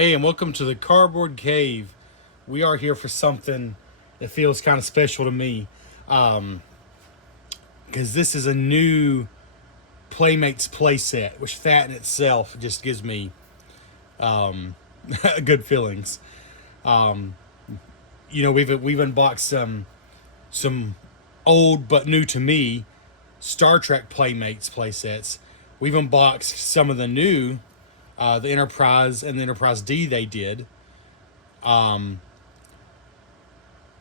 Hey, and welcome to the Cardboard Cave. We are here for something that feels kind of special to me. Because this is a new Playmates playset, which that in itself just gives me good feelings. We've unboxed some old but new to me Star Trek Playmates playsets. We've unboxed some of the new the Enterprise and the Enterprise D they did. And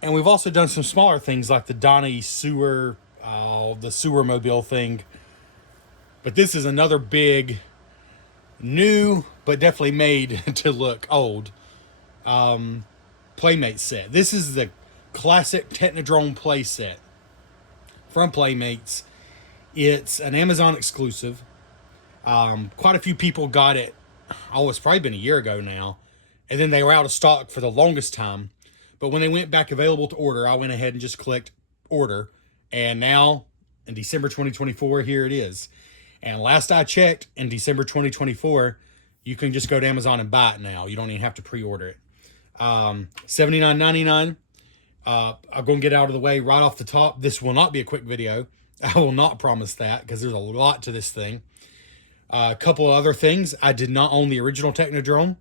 we've also done some smaller things like the Donnie sewer, the sewer mobile thing. But this is another big, new, but definitely made to look old Playmate set. This is the classic Technodrome playset from Playmates. It's an Amazon exclusive. Quite a few people got it. Oh, it's probably been a year ago now. And then they were out of stock for the longest time. But when they went back available to order, I went ahead and just clicked order. And now, in December 2024, here it is. And last I checked, in December 2024, you can just go to Amazon and buy it now. You don't even have to pre-order it. $79.99. I'm going to get out of the way right off the top. This will not be a quick video. I will not promise that because there's a lot to this thing. A couple of other things. I did not own the original Technodrome.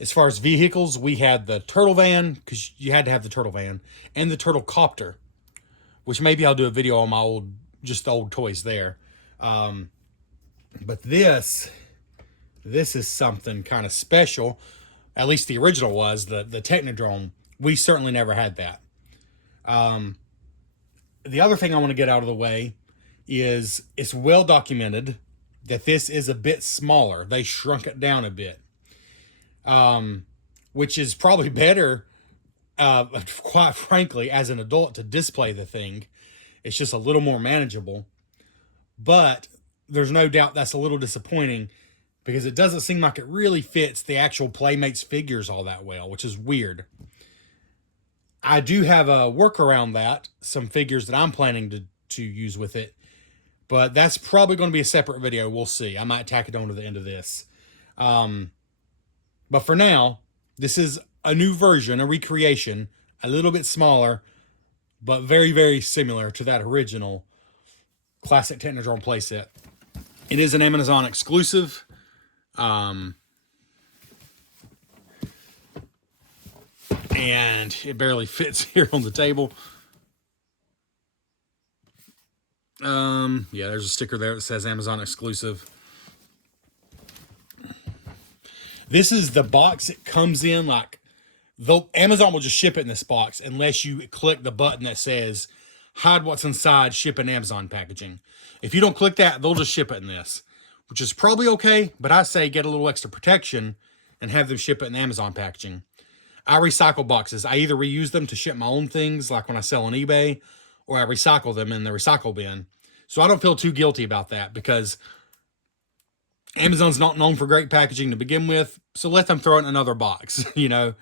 As far as vehicles, we had the Turtle Van, because you had to have the Turtle Van, and the Turtle Copter, which maybe I'll do a video on my old toys there. But this is something kind of special. At least the original was, the Technodrome. We certainly never had that. The other thing I want to get out of the way is it's well documented that this is a bit smaller. They shrunk it down a bit. Which is probably better, quite frankly, as an adult to display the thing. It's just a little more manageable. But there's no doubt that's a little disappointing because it doesn't seem like it really fits the actual Playmates figures all that well, which is weird. I do have a workaround that, some figures that I'm planning to use with it. But that's probably going to be a separate video. We'll see. I might tack it on to the end of this. But for now, this is a new version, a recreation, a little bit smaller, but very, very similar to that original classic Technodrome playset. It is an Amazon exclusive. And it barely fits here on the table. Yeah, there's a sticker there that says Amazon exclusive. This is the box it comes in. Like, Amazon will just ship it in this box unless you click the button that says hide what's inside, ship in Amazon packaging. If you don't click that, they'll just ship it in this, which is probably okay, but I say get a little extra protection and have them ship it in Amazon packaging. I recycle boxes. I either reuse them to ship my own things, like when I sell on eBay, or I recycle them in the recycle bin. So I don't feel too guilty about that because Amazon's not known for great packaging to begin with, so let them throw it in another box, you know.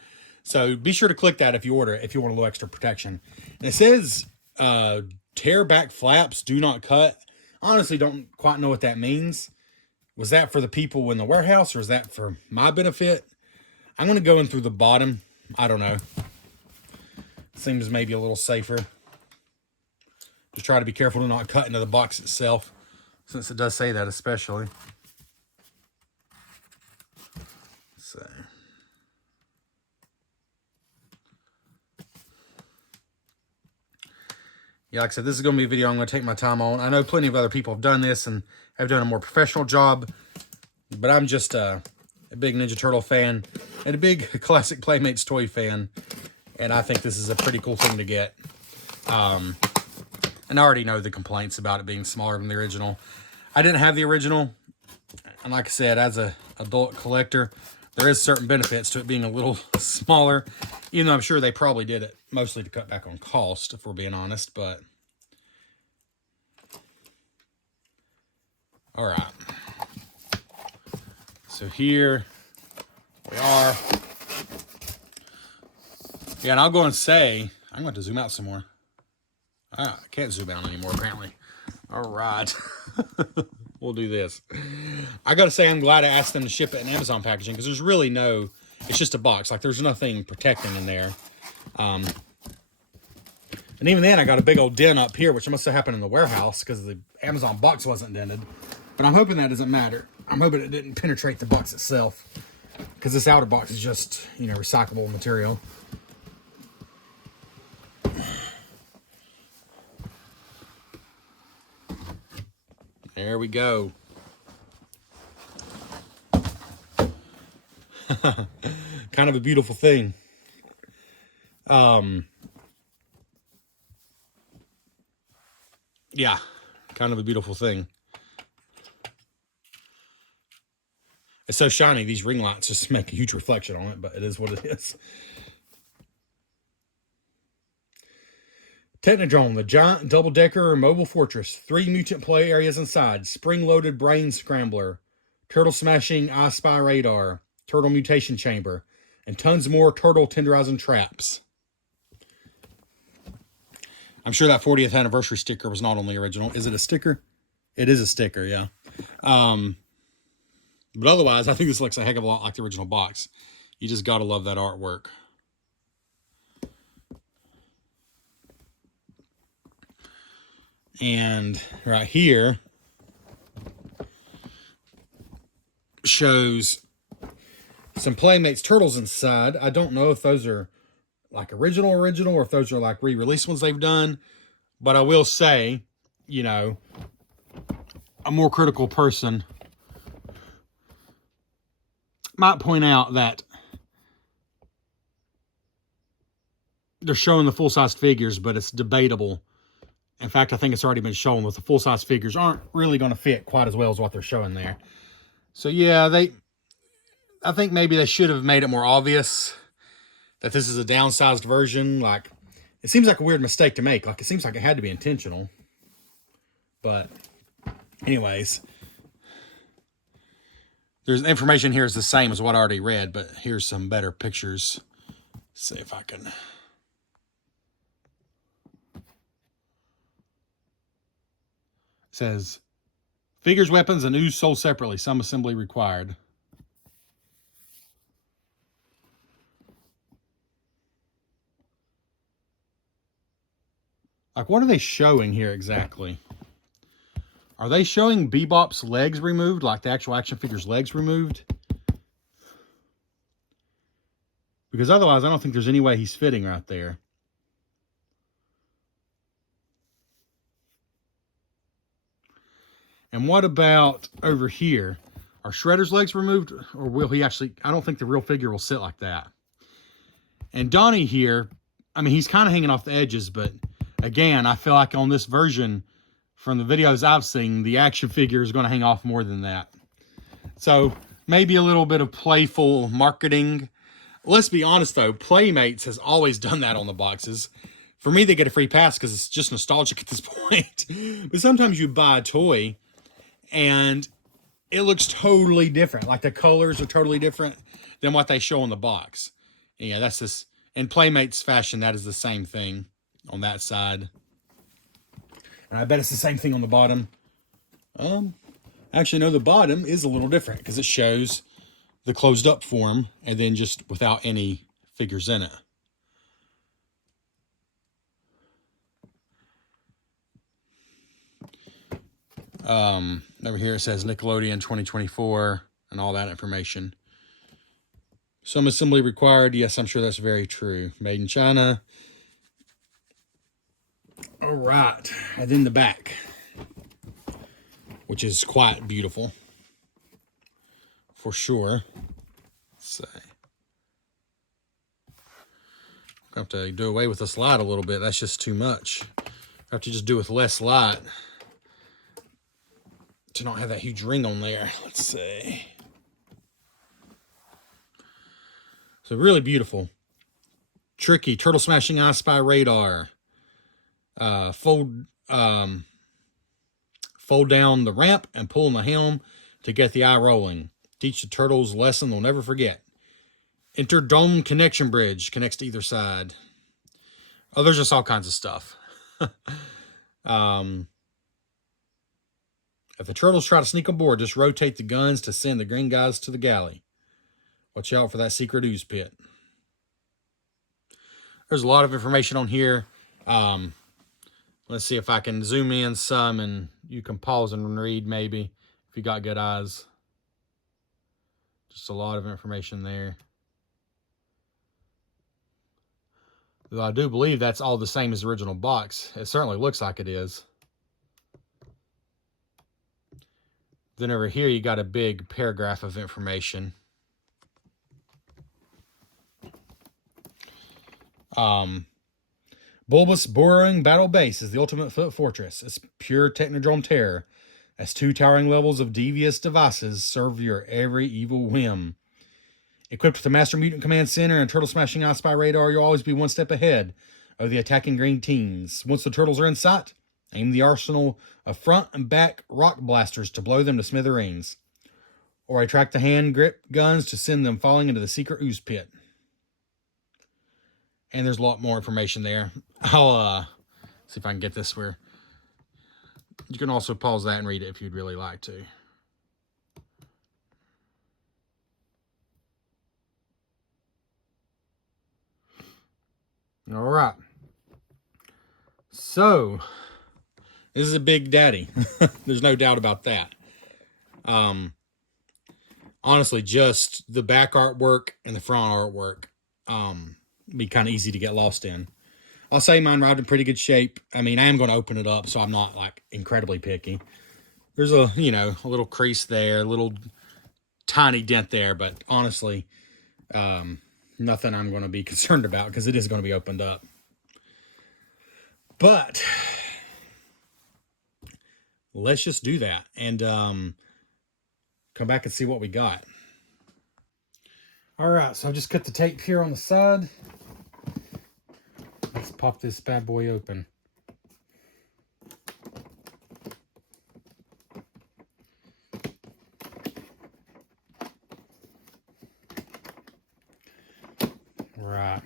So be sure to click that if you order it, if you want a little extra protection. And it says, tear back flaps, do not cut. Honestly, don't quite know what that means. Was that for the people in the warehouse, or is that for my benefit? I'm going to go in through the bottom. I don't know. Seems maybe a little safer. Just try to be careful to not cut into the box itself, since it does say that especially. So, yeah, like I said, this is going to be a video I'm going to take my time on. I know plenty of other people have done this and have done a more professional job, but I'm just a big Ninja Turtle fan and a big classic Playmates toy fan, and I think this is a pretty cool thing to get. And I already know the complaints about it being smaller than the original. I didn't have the original, and like I said, as an adult collector, there is certain benefits to it being a little smaller, even though I'm sure they probably did it mostly to cut back on cost, if we're being honest, but all right. So here we are. Yeah, and I'll go and say, I'm going to zoom out some more. I can't zoom out anymore, apparently. All right. We'll do this. I got to say, I'm glad I asked them to ship it in Amazon packaging because there's really no It's just a box. Like, there's nothing protecting in there. And even then, I got a big old dent up here, which must have happened in the warehouse because the Amazon box wasn't dented. But I'm hoping that doesn't matter. I'm hoping it didn't penetrate the box itself, because this outer box is just, you know, recyclable material. There we go. Kind of a beautiful thing. Yeah, kind of a beautiful thing. It's so shiny, these ring lights just make a huge reflection on it, but it is what it is. Technodrome, the giant double-decker mobile fortress. 3 mutant play areas inside. Spring-loaded brain scrambler. Turtle-smashing I Spy radar. Turtle mutation chamber. And tons more turtle tenderizing traps. I'm sure that 40th anniversary sticker was not on the original. Is it a sticker? It is a sticker, yeah. But otherwise, I think this looks a heck of a lot like the original box. You just gotta love that artwork. And right here shows some Playmates turtles inside. I don't know if those are like original or if those are like re-release ones they've done. But I will say, you know, a more critical person might point out that they're showing the full-size figures, but it's debatable. In fact, I think it's already been shown that the full-size figures aren't really going to fit quite as well as what they're showing there. So yeah, I think maybe they should have made it more obvious that this is a downsized version. Like, it seems like a weird mistake to make. Like, it seems like it had to be intentional. But anyways, there's information here is the same as what I already read, but here's some better pictures. Let's see if I can. It says, figures, weapons, and ooze sold separately. Some assembly required. Like, what are they showing here exactly? Are they showing Bebop's legs removed, like the actual action figure's legs removed? Because otherwise, I don't think there's any way he's fitting right there. And what about over here? Are Shredder's legs removed? Or will he actually... I don't think the real figure will sit like that. And Donnie here, I mean, he's kind of hanging off the edges, but again, I feel like on this version, from the videos I've seen, the action figure is going to hang off more than that. So maybe a little bit of playful marketing. Let's be honest, though. Playmates has always done that on the boxes. For me, they get a free pass because it's just nostalgic at this point. But sometimes you buy a toy and it looks totally different. Like the colors are totally different than what they show on the box. Yeah, that's this. In Playmates fashion, that is the same thing on that side. And I bet it's the same thing on the bottom. Actually, no, the bottom is a little different because it shows the closed up form and then just without any figures in it. Over here it says Nickelodeon 2024 and all that information. Some assembly required. Yes, I'm sure that's very true. Made in China. All right. And then the back, which is quite beautiful for sure. Let's see. I have to do away with the slide a little bit. That's just too much. I have to just do with less light to not have that huge ring on there. Let's see. So really beautiful. Tricky. Turtle smashing I Spy radar. Fold down the ramp and pull on the helm to get the eye rolling. Teach the turtles a lesson they'll never forget. Enter dome connection bridge. Connects to either side. Oh, there's just all kinds of stuff. If the turtles try to sneak aboard, just rotate the guns to send the green guys to the galley. Watch out for that secret ooze pit. There's a lot of information on here. Let's see if I can zoom in some and you can pause and read maybe if you got good eyes. Just a lot of information there. Though I do believe that's all the same as the original box. It certainly looks like it is. Then over here you got a big paragraph of information. Bulbous Burrowing Battle Base is the ultimate foot fortress. It's pure Technodrome terror, as 2 towering levels of devious devices serve your every evil whim. Equipped with a Master Mutant Command Center and Turtle Smashing I Spy radar, you'll always be one step ahead of the attacking green teams. Once the turtles are in sight, aim the arsenal of front and back rock blasters to blow them to smithereens, or attract the hand grip guns to send them falling into the secret ooze pit. And there's a lot more information there. I'll see if I can get this where you can also pause that and read it if you'd really like to. All right. So, this is a big daddy. There's no doubt about that. Honestly, just the back artwork and the front artwork be kind of easy to get lost in. I'll say mine arrived in pretty good shape. I mean, I am going to open it up, so I'm not like incredibly picky. There's a, you know, a little crease there, a little tiny dent there, but honestly, nothing I'm going to be concerned about because it is going to be opened up. But let's just do that and come back and see what we got. All right, so I just cut the tape here on the side. Let's pop this bad boy open. Right.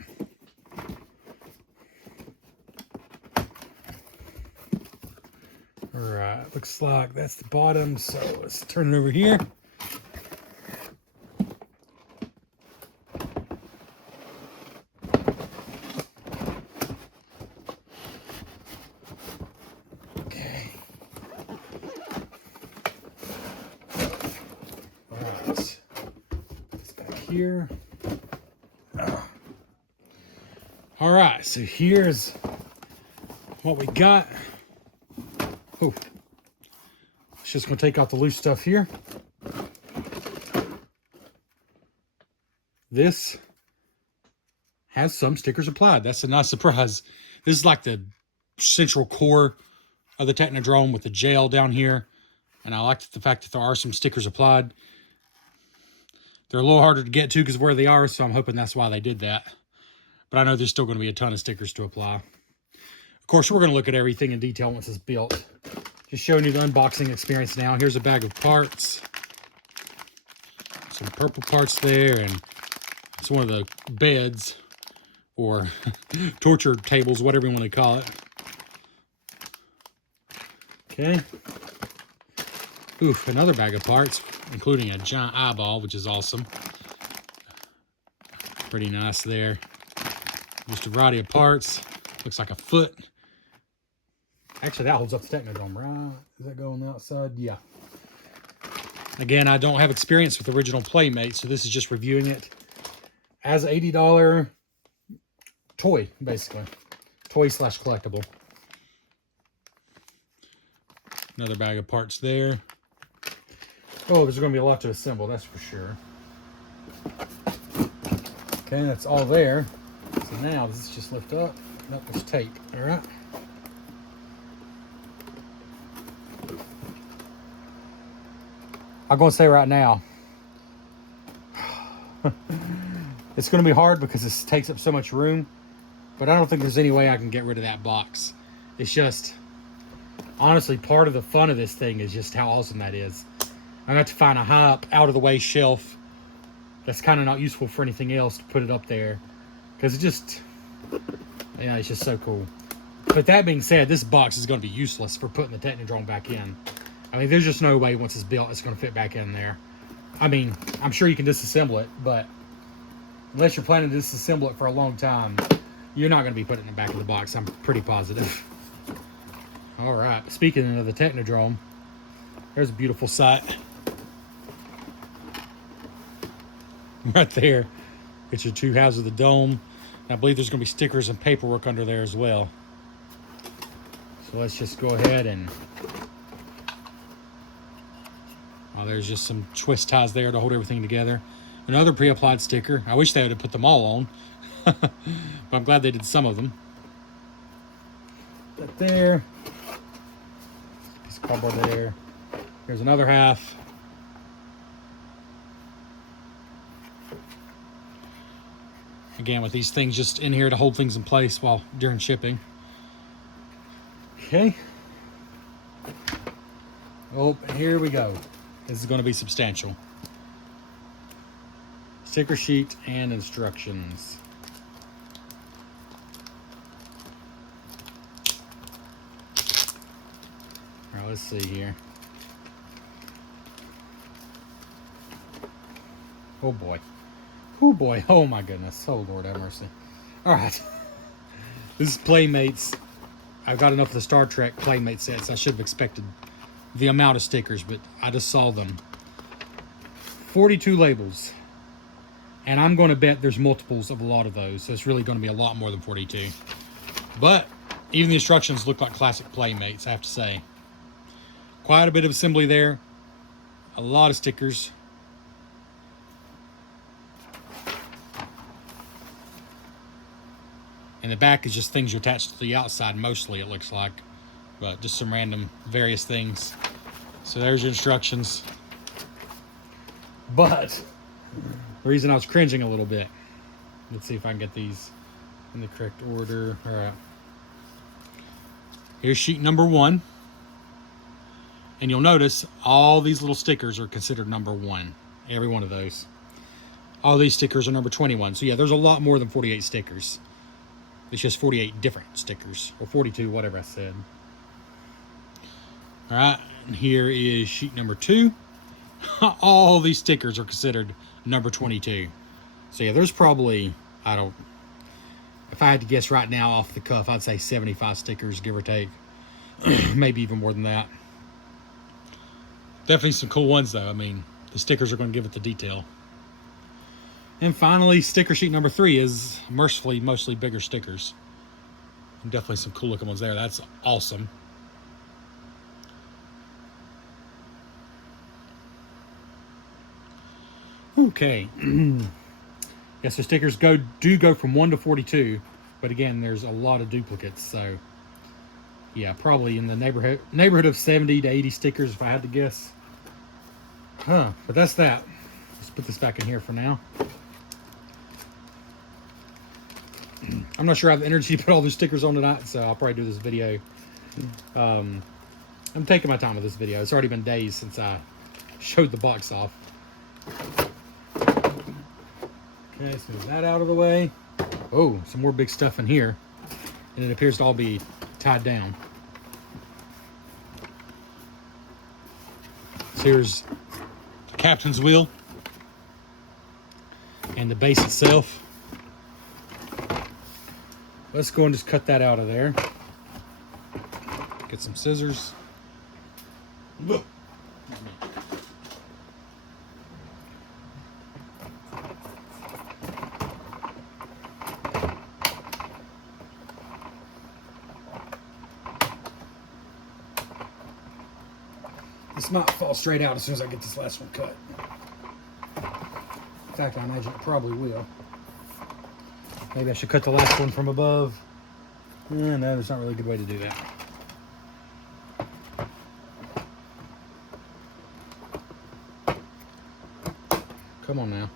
All right, looks like that's the bottom, so let's turn it over here. Here. All right, so here's what we got. Oh, it's just gonna take out the loose stuff here. This has some stickers applied. That's a nice surprise. This is like the central core of the Technodrome with the gel down here, and I like the fact that there are some stickers applied. They're a little harder to get to because of where they are, so I'm hoping that's why they did that. But I know there's still going to be a ton of stickers to apply. Of course, we're going to look at everything in detail once it's built. Just showing you the unboxing experience now. Here's a bag of parts. Some purple parts there, and it's one of the beds, or torture tables, whatever you want to call it. Okay. Oof, another bag of parts, including a giant eyeball, which is awesome. Pretty nice there. Just a variety of parts. Looks like a foot. Actually, that holds up the Technodrome, right? Does that go on the outside? Yeah. Again, I don't have experience with original Playmates, so this is just reviewing it as an $80 toy, basically. Toy / collectible. Another bag of parts there. Oh, there's going to be a lot to assemble, that's for sure. Okay, that's all there. So now, does this just lift up? Nope, there's tape. All right. I'm going to say right now, it's going to be hard because this takes up so much room, but I don't think there's any way I can get rid of that box. It's just, honestly, part of the fun of this thing is just how awesome that is. I got to find a high up, out of the way shelf that's kind of not useful for anything else to put it up there, because it just, you know, it's just so cool. But that being said, this box is going to be useless for putting the Technodrome back in. I mean, there's just no way once it's built it's going to fit back in there. I mean, I'm sure you can disassemble it, but unless you're planning to disassemble it for a long time, you're not going to be putting it in the back of the box. I'm pretty positive. All right. Speaking of the Technodrome, there's a beautiful sight. Right there. It's your two halves of the dome. And I believe there's going to be stickers and paperwork under there as well. So let's just go ahead and... Oh, there's just some twist ties there to hold everything together. Another pre-applied sticker. I wish they would have put them all on. But I'm glad they did some of them. That there. Piece of cardboard there. Here's another half. Again, with these things just in here to hold things in place while during shipping. Okay. Oh, here we go. This is going to be substantial. Sticker sheet and instructions. All right, let's see here. Oh boy. Oh boy. Oh my goodness. Oh Lord have mercy. All right. This is Playmates. I've got enough of the Star Trek Playmate sets. I should have expected the amount of stickers, but I just saw them. 42 labels. And I'm going to bet there's multiples of a lot of those. So it's really going to be a lot more than 42. But even the instructions look like classic Playmates, I have to say. Quite a bit of assembly there. A lot of stickers. And the back is just things you attach to the outside, mostly, it looks like. But just some random various things. So there's your instructions. But the reason I was cringing a little bit. Let's see if I can get these in the correct order. All right. Here's sheet number 1. And you'll notice all these little stickers are considered number 1. Every one of those. All these stickers are number 21. So yeah, there's a lot more than 48 stickers. It's just 48 different stickers. Or 42, whatever I said. Alright, and here is sheet number 2. All these stickers are considered number 22. So yeah, there's probably, if I had to guess right now off the cuff, I'd say 75 stickers, give or take. Maybe even more than that. Definitely some cool ones though. I mean, the stickers are going to give it the detail. And finally, sticker sheet number 3 is mercifully mostly bigger stickers. And definitely some cool looking ones there. That's awesome. Okay. Yes, the stickers do go from 1 to 42, but again, there's a lot of duplicates. So, yeah, probably in the neighborhood of 70 to 80 stickers, if I had to guess. But that's that. Let's put this back in here for now. I'm not sure I have the energy to put all those stickers on tonight, so I'll probably do this video. I'm taking my time with this video. It's already been days since I showed the box off. Okay, let's move that out of the way. Oh, some more big stuff in here. And it appears to all be tied down. So here's the captain's wheel. And the base itself. Let's go and just cut that out of there. Get some scissors. Look. This might fall straight out as soon as I get this last one cut. In fact, I imagine it probably will. Maybe I should cut the last one from above. No, there's not really a good way to do that. Come on now.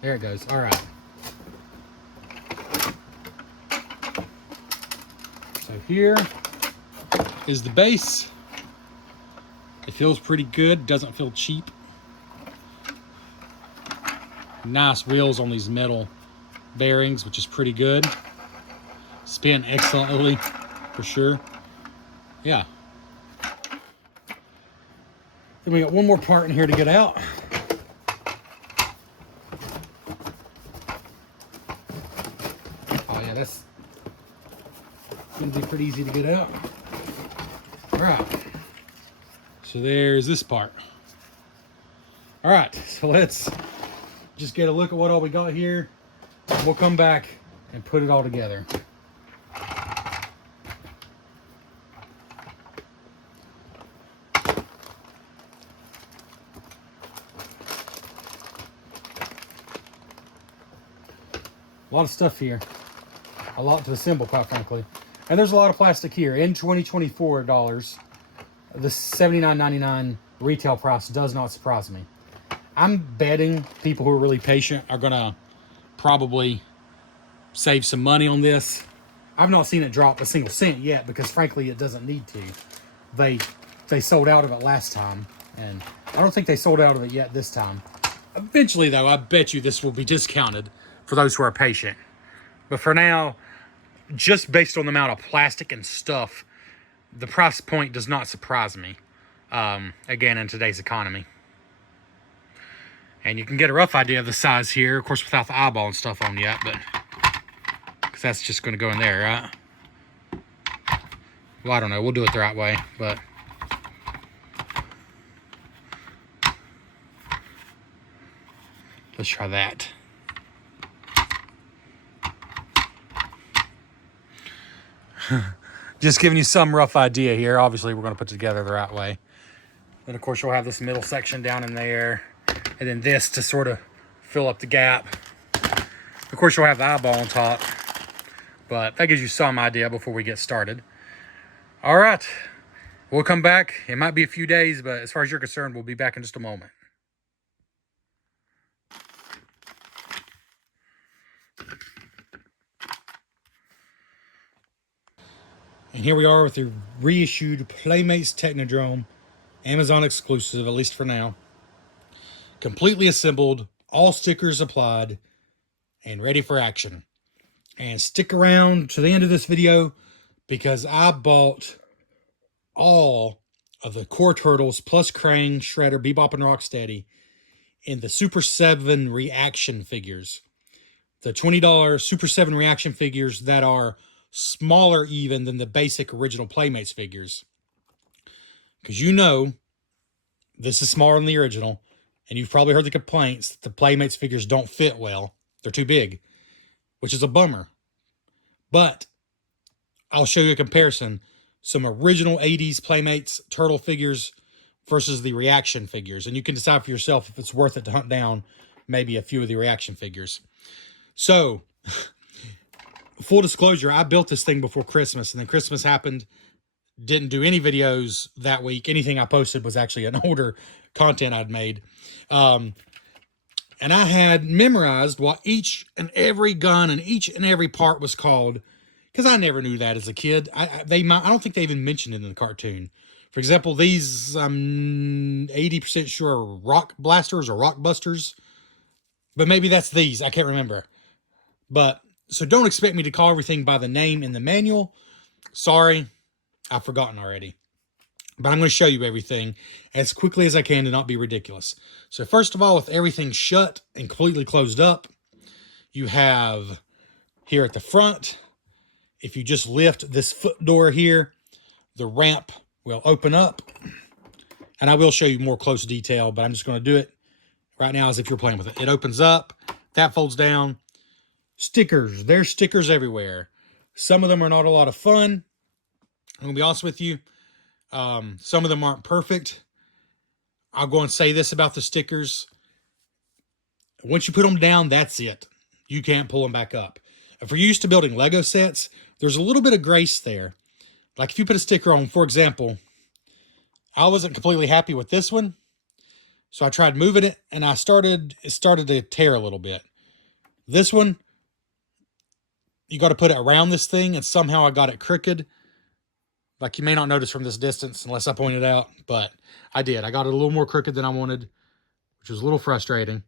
There it goes. All right. So here is the base. It feels pretty good. Doesn't feel cheap. Nice wheels on these metal bearings, which is pretty good. Spin excellently, for sure. Yeah. Then we got one more part in here to get out. yeah, that's going to be pretty easy to get out. All right. So there's this part. All right, so let's just get a look at what all we got here. We'll come back and put it all together. A lot of stuff here. A lot to assemble, quite frankly. And there's a lot of plastic here. In 2024 dollars, the $79.99 retail price does not surprise me. I'm betting people who are really patient are gonna probably save some money on this. I've not seen it drop a single cent yet because frankly it doesn't need to. They sold out of it last time, and I don't think they sold out of it yet this time. Eventually though, I bet you this will be discounted for those who are patient. But for now, just based on the amount of plastic and stuff, the price point does not surprise me. Again, in today's economy. And you can get a rough idea of the size here, of course, without the eyeball and stuff on yet, but because that's just going to go in there, right? Well, I don't know. We'll do it the right way, but let's try that. Just giving you some rough idea here. Obviously, we're going to put it together the right way. Then, of course, you'll have this middle section down in there, and then this to sort of fill up the gap. Of course, you'll have the eyeball on top, but that gives you some idea before we get started. All right, we'll come back. It might be a few days, but as far as you're concerned, we'll be back in just a moment. And here we are with the reissued Playmates Technodrome, Amazon exclusive, at least for now. Completely assembled, all stickers applied, and ready for action. And stick around to the end of this video because I bought all of the Core Turtles plus Krang, Shredder, Bebop, and Rocksteady in the Super 7 reaction figures. The $20 Super 7 reaction figures that are smaller even than the basic original Playmates figures. Because you know, this is smaller than the original, and you've probably heard the complaints that the Playmates figures don't fit well. They're too big, which is a bummer. But I'll show you a comparison. Some original 80s Playmates turtle figures versus the reaction figures. And you can decide for yourself if it's worth it to hunt down maybe a few of the reaction figures. So, full disclosure, I built this thing before Christmas, and then Christmas happened. Didn't do any videos that week. Anything I posted was actually an older content I'd made. And I had memorized what each and every gun and each and every part was called, because I never knew that as a kid. I don't think they even mentioned it in the cartoon. For example, these, I'm 80% sure are rock blasters or rock busters, but maybe that's these. I can't remember. But so don't expect me to call everything by the name in the manual. Sorry, I've forgotten already. But I'm going to show you everything as quickly as I can to not be ridiculous. So first of all, with everything shut and completely closed up, you have here at the front, if you just lift this foot door here, the ramp will open up. And I will show you more close detail, but I'm just going to do it right now as if you're playing with it. It opens up, that folds down. Stickers, there's stickers everywhere. Some of them are not a lot of fun. I'm going to be honest with you. Some of them aren't perfect. I'll go and say this about the stickers. Once you put them down, that's it. You can't pull them back up. If you're used to building Lego sets, there's a little bit of grace there. Like if you put a sticker on, for example, I wasn't completely happy with this one. So I tried moving it, and it started to tear a little bit. This one, you got to put it around this thing, and somehow I got it crooked. Like you may not notice from this distance unless I point it out, but I did. I got it a little more crooked than I wanted, which was a little frustrating.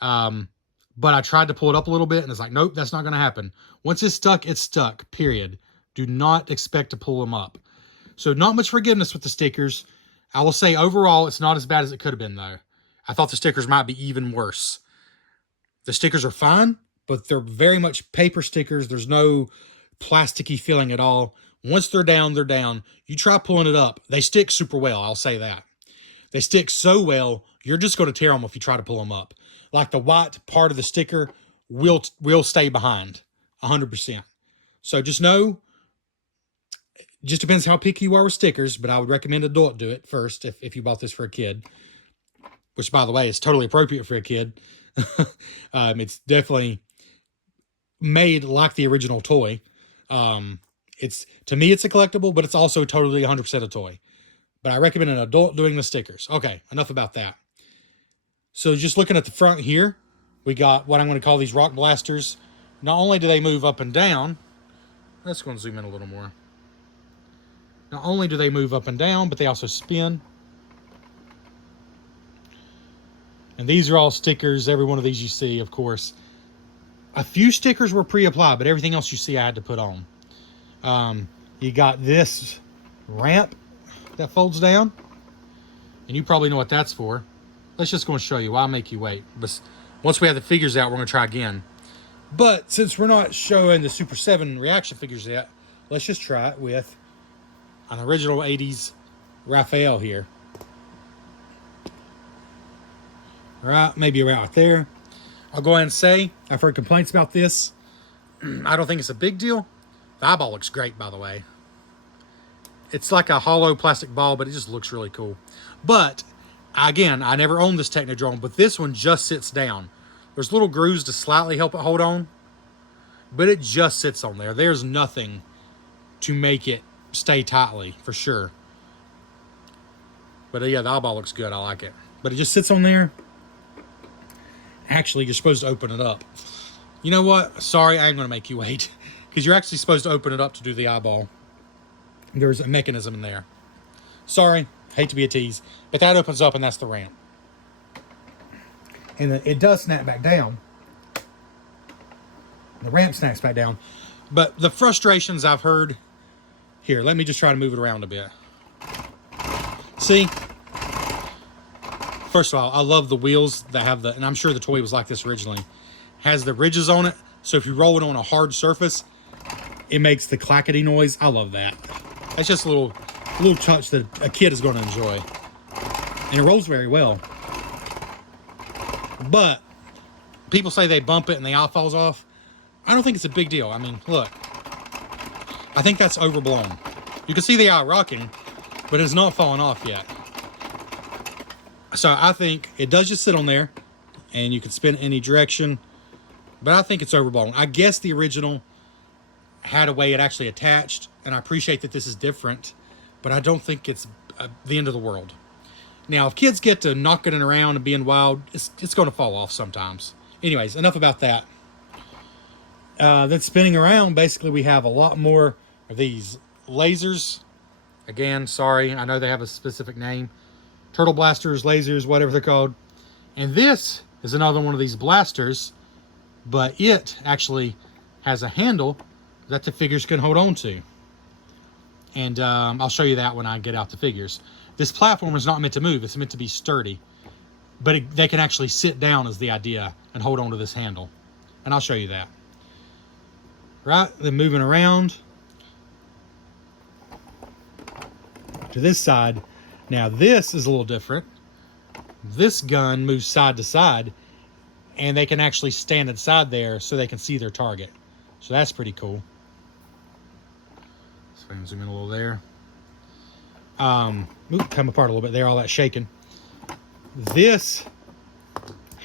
But I tried to pull it up a little bit, and it's like, nope, that's not going to happen. Once it's stuck, period. Do not expect to pull them up. So not much forgiveness with the stickers. I will say overall, it's not as bad as it could have been, though. I thought the stickers might be even worse. The stickers are fine. but they're very much paper stickers. There's no plasticky feeling at all. Once they're down, they're down. You try pulling it up. They stick super well, I'll say that. They stick so well, you're just going to tear them if you try to pull them up. Like the white part of the sticker will stay behind 100%. So just know, just depends how picky you are with stickers, but I would recommend adult do it first if you bought this for a kid, which, by the way, is totally appropriate for a kid. It's definitely made like the original toy. To me, it's a collectible, but it's also totally 100% a toy. But I recommend an adult doing the stickers. Okay, enough about that. So just looking at the front here, we got what I'm going to call these rock blasters. Not only do they move up and down, let's go and zoom in a little more. Not only do they move up and down, but they also spin. And these are all stickers. Every one of these you see, of course. A few stickers were pre-applied, but everything else you see I had to put on. You got this ramp that folds down. And you probably know what that's for. Let's just go and show you. Why make you wait? But once we have the figures out, we're going to try again. But since we're not showing the Super 7 reaction figures yet, let's just try it with an original 80s Raphael here. Right, maybe right there. I'll go ahead and say, I've heard complaints about this. I don't think it's a big deal. The eyeball looks great, by the way. It's like a hollow plastic ball, but it just looks really cool. But, again, I never owned this Technodrome, but this one just sits down. There's little grooves to slightly help it hold on, but it just sits on there. There's nothing to make it stay tightly, for sure. But yeah, the eyeball looks good. I like it. But it just sits on there. Actually, you're supposed to open it up. You know what? Sorry, I ain't going to make you wait. Because you're actually supposed to open it up to do the eyeball. There's a mechanism in there. Sorry, hate to be a tease. But that opens up and that's the ramp. And it does snap back down. The ramp snaps back down. But the frustrations I've heard... Here, let me just try to move it around a bit. See? First of all, I love the wheels that have the... And I'm sure the toy was like this originally. Has the ridges on it. So if you roll it on a hard surface, it makes the clackety noise. I love that. That's just a little touch that a kid is going to enjoy. And it rolls very well. But people say they bump it and the eye falls off. I don't think it's a big deal. I mean, look. I think that's overblown. You can see the eye rocking, but it's not falling off yet. So I think it does just sit on there, and you can spin any direction. But I think it's overblown. I guess the original had a way it actually attached, and I appreciate that this is different, but I don't think it's the end of the world. Now, if kids get to knocking it around and being wild, it's going to fall off sometimes. Anyways, enough about that. Then spinning around, basically we have a lot more of these lasers. Again, sorry, I know they have a specific name. Turtle blasters, lasers, whatever they're called. And this is another one of these blasters, but it actually has a handle that the figures can hold on to. And I'll show you that when I get out the figures. This platform is not meant to move. It's meant to be sturdy. But they can actually sit down is the idea and hold on to this handle. And I'll show you that. Right, then moving around to this side. Now this is a little different. This gun moves side to side, and they can actually stand inside there so they can see their target. So that's pretty cool. So I can zoom in a little there. Come apart a little bit there, all that shaking. This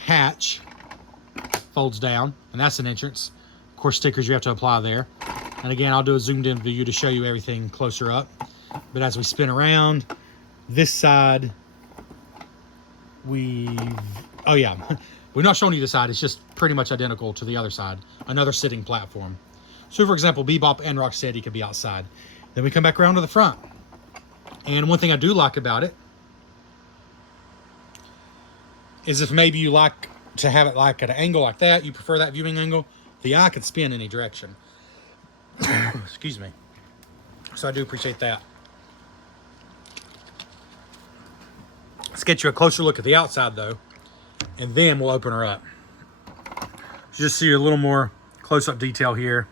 hatch folds down, and that's an entrance. Of course, stickers you have to apply there. And again, I'll do a zoomed in view to show you everything closer up. But as we spin around, this side, oh yeah, we're not showing you the side. It's just pretty much identical to the other side. Another sitting platform. So for example, Bebop and Rocksteady could be outside. Then we come back around to the front. And one thing I do like about it is if maybe you like to have it like at an angle like that, you prefer that viewing angle, the eye could spin any direction. Excuse me. So I do appreciate that. Let's get you a closer look at the outside though, and then we'll open her up. Just Just see a little more close-up detail here.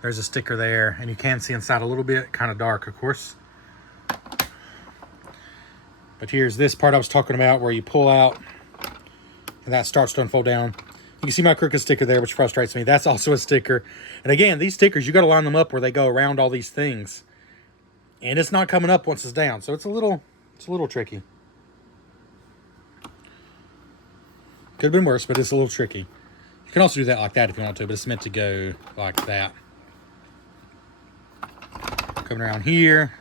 There's a sticker there, and you can see inside a little bit, kind of dark, of course. But here's this part I was talking about where you pull out and that starts to unfold down. You can see my crooked sticker there, which frustrates me. That's also a sticker. And again, these stickers, you got to line them up where they go around all these things. And it's not coming up once it's down. So it's a little tricky. Could have been worse, but it's a little tricky. You can also do that like that if you want to, but it's meant to go like that. Coming around here.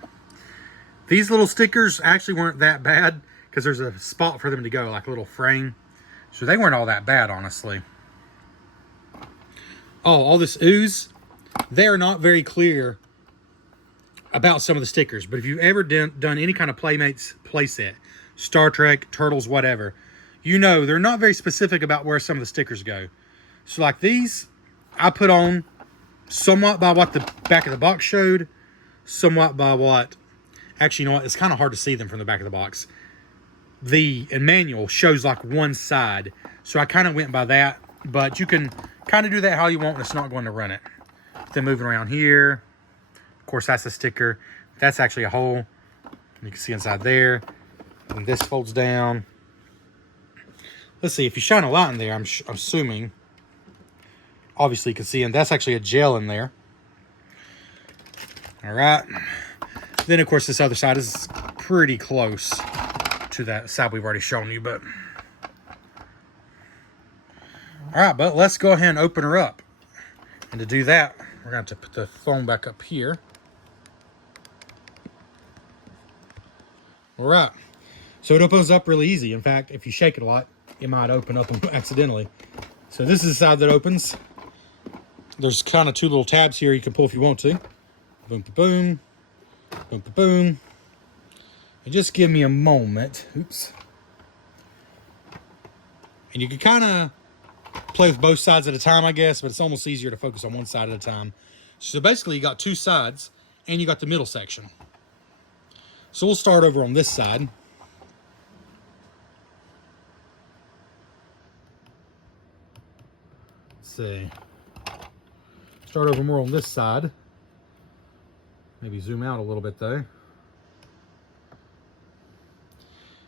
These little stickers actually weren't that bad because there's a spot for them to go, like a little frame. So they weren't all that bad, honestly. Oh, all this ooze. They're not very clear about some of the stickers. But if you've ever done any kind of Playmates playset, Star Trek, Turtles, whatever, you know they're not very specific about where some of the stickers go. So like these, I put on somewhat by what the back of the box showed, somewhat by what... Actually, you know what? It's kind of hard to see them from the back of the box. The manual shows like one side. So I kind of went by that. But you can kind of do that how you want and it's not going to run it. Then moving around here. Of course, that's a sticker. That's actually a hole. You can see inside there. And this folds down. Let's see. If you shine a light in there, I'm assuming. Obviously, you can see. And that's actually a gel in there. All right. Then, of course, this other side is pretty close to that side we've already shown you, but... All right, but let's go ahead and open her up. And to do that, we're going to have to put the phone back up here. All right. So it opens up really easy. In fact, if you shake it a lot, it might open up accidentally. So this is the side that opens. There's kind of two little tabs here you can pull if you want to. Boom, boom, boom. Boom, boom, boom. And just give me a moment. Oops. And you can kind of play with both sides at a time, I guess, but it's almost easier to focus on one side at a time. So basically, you got two sides, and you got the middle section. So we'll start over on this side. Let's see. Start over more on this side. Maybe zoom out a little bit though.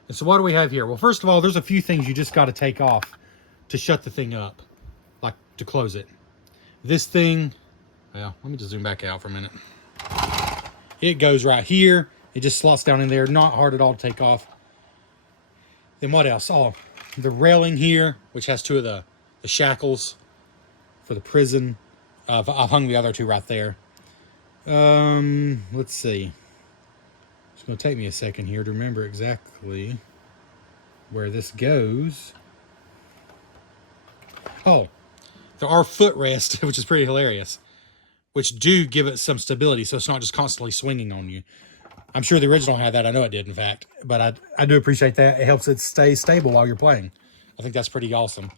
And so what do we have here? Well, first of all, there's a few things you just got to take off to shut the thing up, like to close it. This thing, well, let me just zoom back out for a minute. It goes right here. It just slots down in there. Not hard at all to take off. Then what else? Oh, the railing here, which has two of the shackles for the prison. I've hung the other two right there. Let's see. It's going to take me a second here to remember exactly where this goes. Oh, there are footrests, which is pretty hilarious, which do give it some stability, so it's not just constantly swinging on you. I'm sure the original had that. I know it did, in fact, but I do appreciate that. It helps it stay stable while you're playing. I think that's pretty awesome.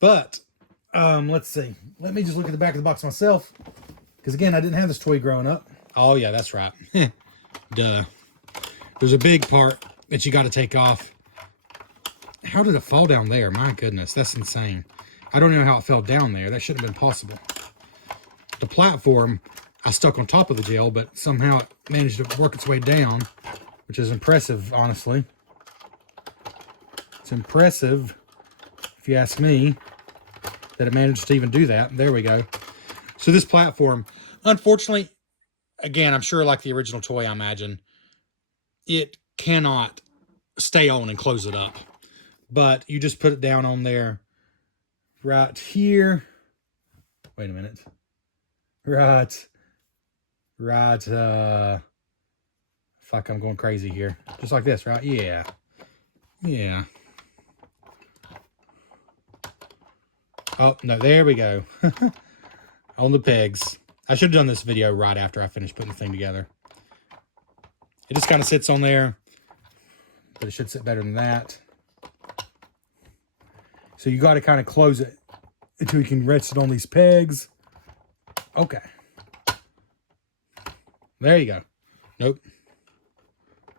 But, let's see. Let me just look at the back of the box myself. Because, again, I didn't have this toy growing up. Oh, yeah, that's right. Duh. There's a big part that you got to take off. How did it fall down there? My goodness, that's insane. I don't know how it fell down there. That shouldn't have been possible. The platform, I stuck on top of the gel, but somehow it managed to work its way down, which is impressive, honestly. It's impressive, if you ask me, that it managed to even do that. There we go. So this platform, unfortunately, again, I'm sure like the original toy, I imagine, it cannot stay on and close it up. But you just put it down on there right here. Wait a minute. Fuck, I'm going crazy here. Just like this, right? Yeah. Yeah. Oh, no, there we go. On the pegs. I should have done this video right after I finished putting the thing together. It just kind of sits on there, but it should sit better than that. So you got to kind of close it until you can rest it on these pegs. Okay. There you go. Nope.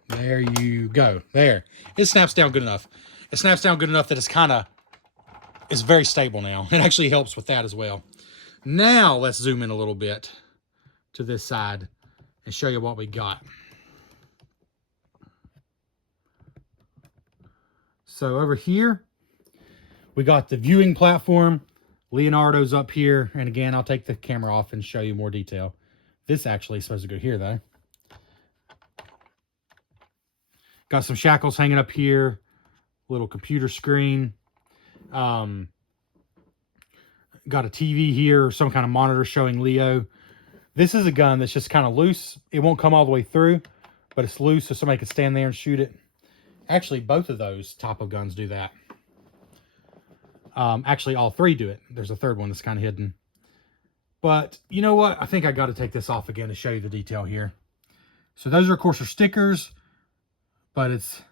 There you go. There. It snaps down good enough. it snaps down good enough that it's very stable now. It actually helps with that as well. Now let's zoom in a little bit to this side and show you what we got. So over here, we got the viewing platform. Leonardo's up here. And again, I'll take the camera off and show you more detail. This actually is supposed to go here though. Got some shackles hanging up here. Little computer screen. Got a TV here, or some kind of monitor showing Leo. This is a gun that's just kind of loose. It won't come all the way through, but it's loose so somebody can stand there and shoot it. Actually, both of those type of guns do that. Actually, all three do it. There's a third one that's kind of hidden. But you know what? I think I got to take this off again to show you the detail here. So those are, of course, are stickers, but it's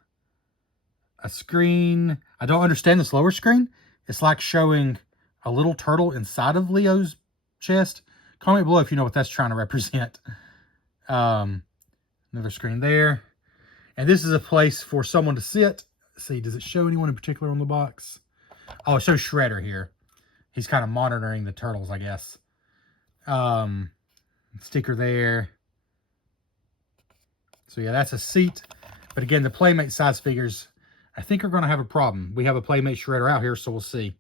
a screen. I don't understand this lower screen. It's like showing a little turtle inside of Leo's chest. Comment below if you know what that's trying to represent. Another screen there. And this is a place for someone to sit. Let's see, does it show anyone in particular on the box? Oh, it shows Shredder here. He's kind of monitoring the turtles, I guess. Sticker there. So yeah, that's a seat. But again, the Playmate size figures, I think are going to have a problem. We have a Playmate Shredder out here, so we'll see.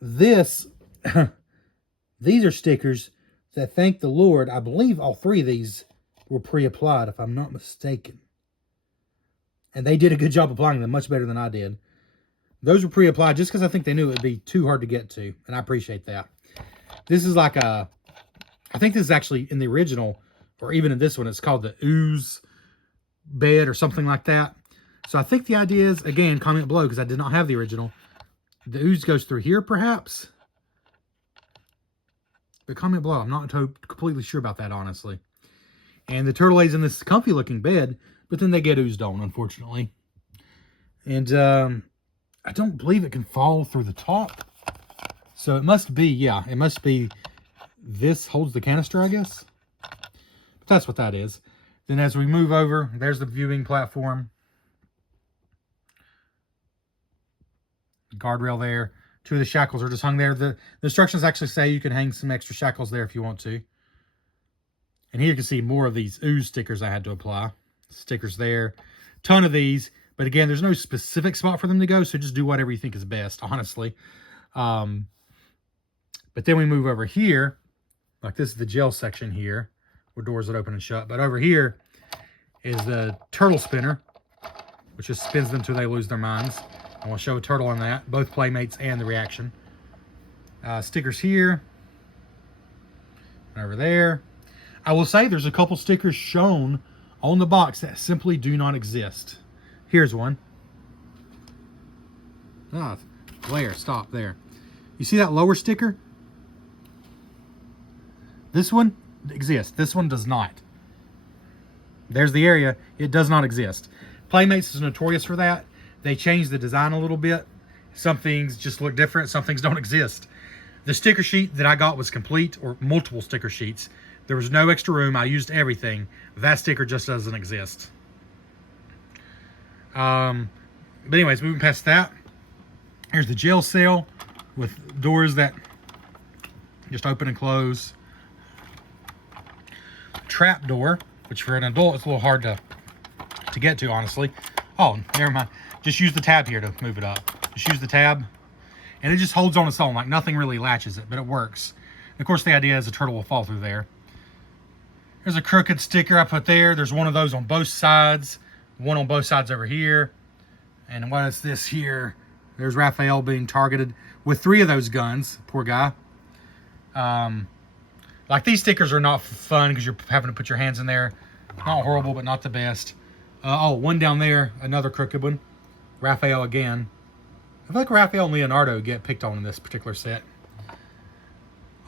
This, these are stickers that, thank the Lord, I believe all three of these were pre-applied, if I'm not mistaken. And they did a good job applying them, much better than I did. Those were pre-applied just because I think they knew it would be too hard to get to, and I appreciate that. This is like a, I think this is actually in the original, or even in this one, it's called the ooze bed or something like that. So I think the idea is, again, comment below because I did not have the original. The ooze goes through here, perhaps. But comment below. I'm not completely sure about that, honestly. And the turtle lays in this comfy-looking bed, but then they get oozed on, unfortunately. And I don't believe it can fall through the top. So it must be, yeah, it must be this holds the canister, I guess. But that's what that is. Then as we move over, there's the viewing platform. Guardrail there. Two of the shackles are just hung there. The instructions actually say you can hang some extra shackles there if you want to. And here you can see more of these ooze stickers I had to apply. Stickers there. Ton of these. But again, there's no specific spot for them to go, so just do whatever you think is best, honestly. But then we move over here. Like this is the gel section here, where doors that open and shut. But over here is the turtle spinner, which just spins them till they lose their minds. And we'll show a turtle on that, both Playmates and the reaction. Stickers here. And over there. I will say there's a couple stickers shown on the box that simply do not exist. Here's one. Ah, glare, stop there. You see that lower sticker? This one exists. This one does not. There's the area. It does not exist. Playmates is notorious for that. They changed the design a little bit. Some things just look different. Some things don't exist. The sticker sheet that I got was complete, or multiple sticker sheets. There was no extra room. I used everything. That sticker just doesn't exist. But anyways, moving past that. Here's the jail cell with doors that just open and close. Trap door, which for an adult it's a little hard to get to, honestly. Oh, never mind. Just use the tab here to move it up. Just use the tab, and it just holds on its own. Like nothing really latches it, but it works. And of course, the idea is a turtle will fall through there. There's a crooked sticker I put there. There's one of those on both sides. One on both sides over here. And what is this here? There's Raphael being targeted with 3 of those guns. Poor guy. Like these stickers are not fun because you're having to put your hands in there. Not horrible, but not the best. Oh, one down there, another crooked one. Raphael again. I feel like Raphael and Leonardo get picked on in this particular set.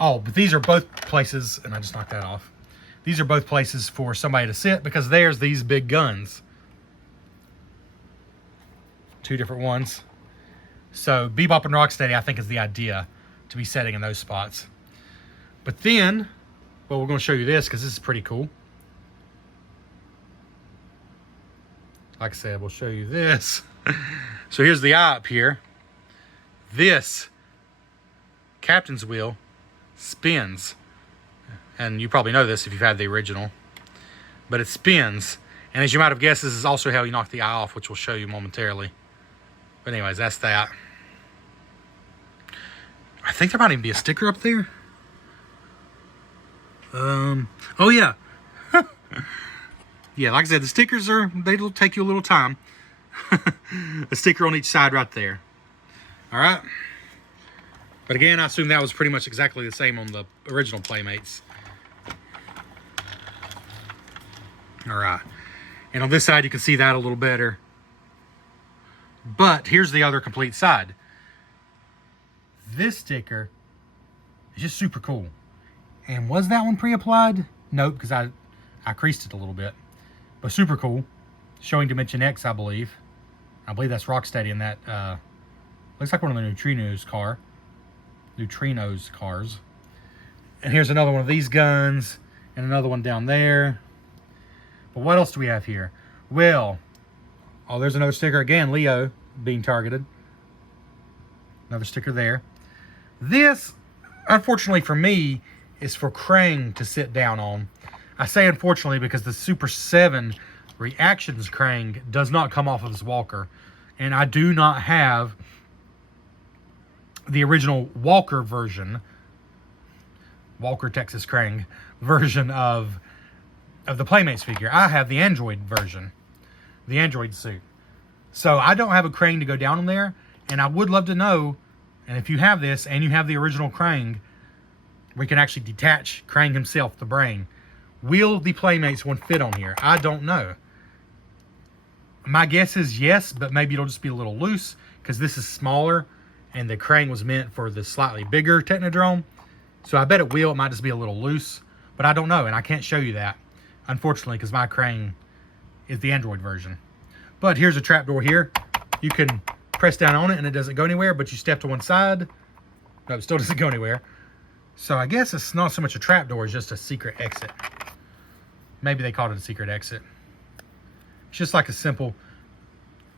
Oh, but these are both places, and I just knocked that off. These are both places for somebody to sit because there's these big guns. 2 different ones. So Bebop and Rocksteady, I think, is the idea to be setting in those spots. But then, well, we're going to show you this because this is pretty cool. Like I said, we'll show you this. So here's the eye up here. This captain's wheel spins. And you probably know this if you've had the original. But it spins. And as you might have guessed, this is also how you knock the eye off, which we'll show you momentarily. But anyways, that's that. I think there might even be a sticker up there. Oh yeah. Yeah, like I said, the stickers they'll take you a little time. A sticker on each side right there. All right. But again, I assume that was pretty much exactly the same on the original Playmates. All right. And on this side, you can see that a little better. But here's the other complete side. This sticker is just super cool. And was that one pre-applied? Nope, because I creased it a little bit. But super cool. Showing Dimension X, I believe. I believe that's Rocksteady in that. Looks like one of the Neutrinos cars. And here's another one of these guns. And another one down there. But what else do we have here? Well, oh, there's another sticker again. Leo being targeted. Another sticker there. This, unfortunately for me, is for Krang to sit down on. I say unfortunately because the Super 7 Reactions Krang does not come off of this walker. And I do not have the original Walker version, Walker Texas Krang version of the Playmates figure. I have the Android version, the Android suit. So I don't have a Krang to go down in there, and I would love to know, and if you have this and you have the original Krang, we can actually detach Krang himself, the brain. Will the Playmates one fit on here? I don't know. My guess is yes, but maybe it'll just be a little loose because this is smaller and the Krang was meant for the slightly bigger Technodrome. So I bet it will. It might just be a little loose, but I don't know, and I can't show you that, unfortunately, because my Krang is the Android version. But here's a trapdoor here. You can press down on it and it doesn't go anywhere, but you step to one side. No, it still doesn't go anywhere. So I guess it's not so much a trapdoor, it's just a secret exit. Maybe they called it a secret exit. It's just like a simple,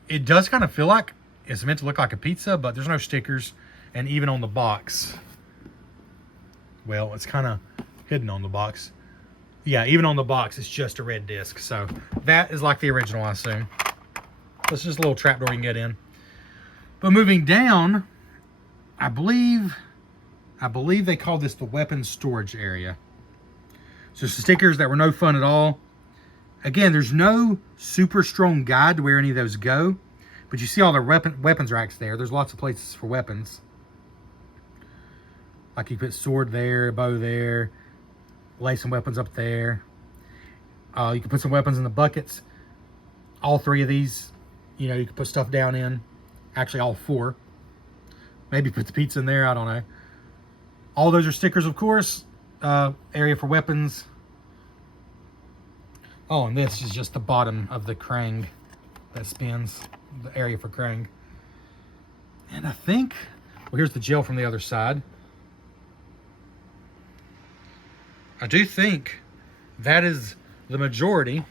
it does kind of feel like it's meant to look like a pizza, but there's no stickers. And even on the box, well, it's kind of hidden on the box. Yeah, even on the box, it's just a red disc. So that is like the original, I assume. So it's just a little trapdoor you can get in. But moving down, I believe they called this the weapons storage area. So some stickers that were no fun at all. Again, there's no super strong guide to where any of those go. But you see all the weapons racks there. There's lots of places for weapons. Like you put sword there, bow there. Lay some weapons up there. You can put some weapons in the buckets. All three of these, you know, you can put stuff down in. Actually, all four. Maybe put the pizza in there. I don't know. All those are stickers, of course. Area for weapons. Oh, and this is just the bottom of the Krang that spins. The area for Krang. And I think, well, here's the gel from the other side. I do think that is the majority,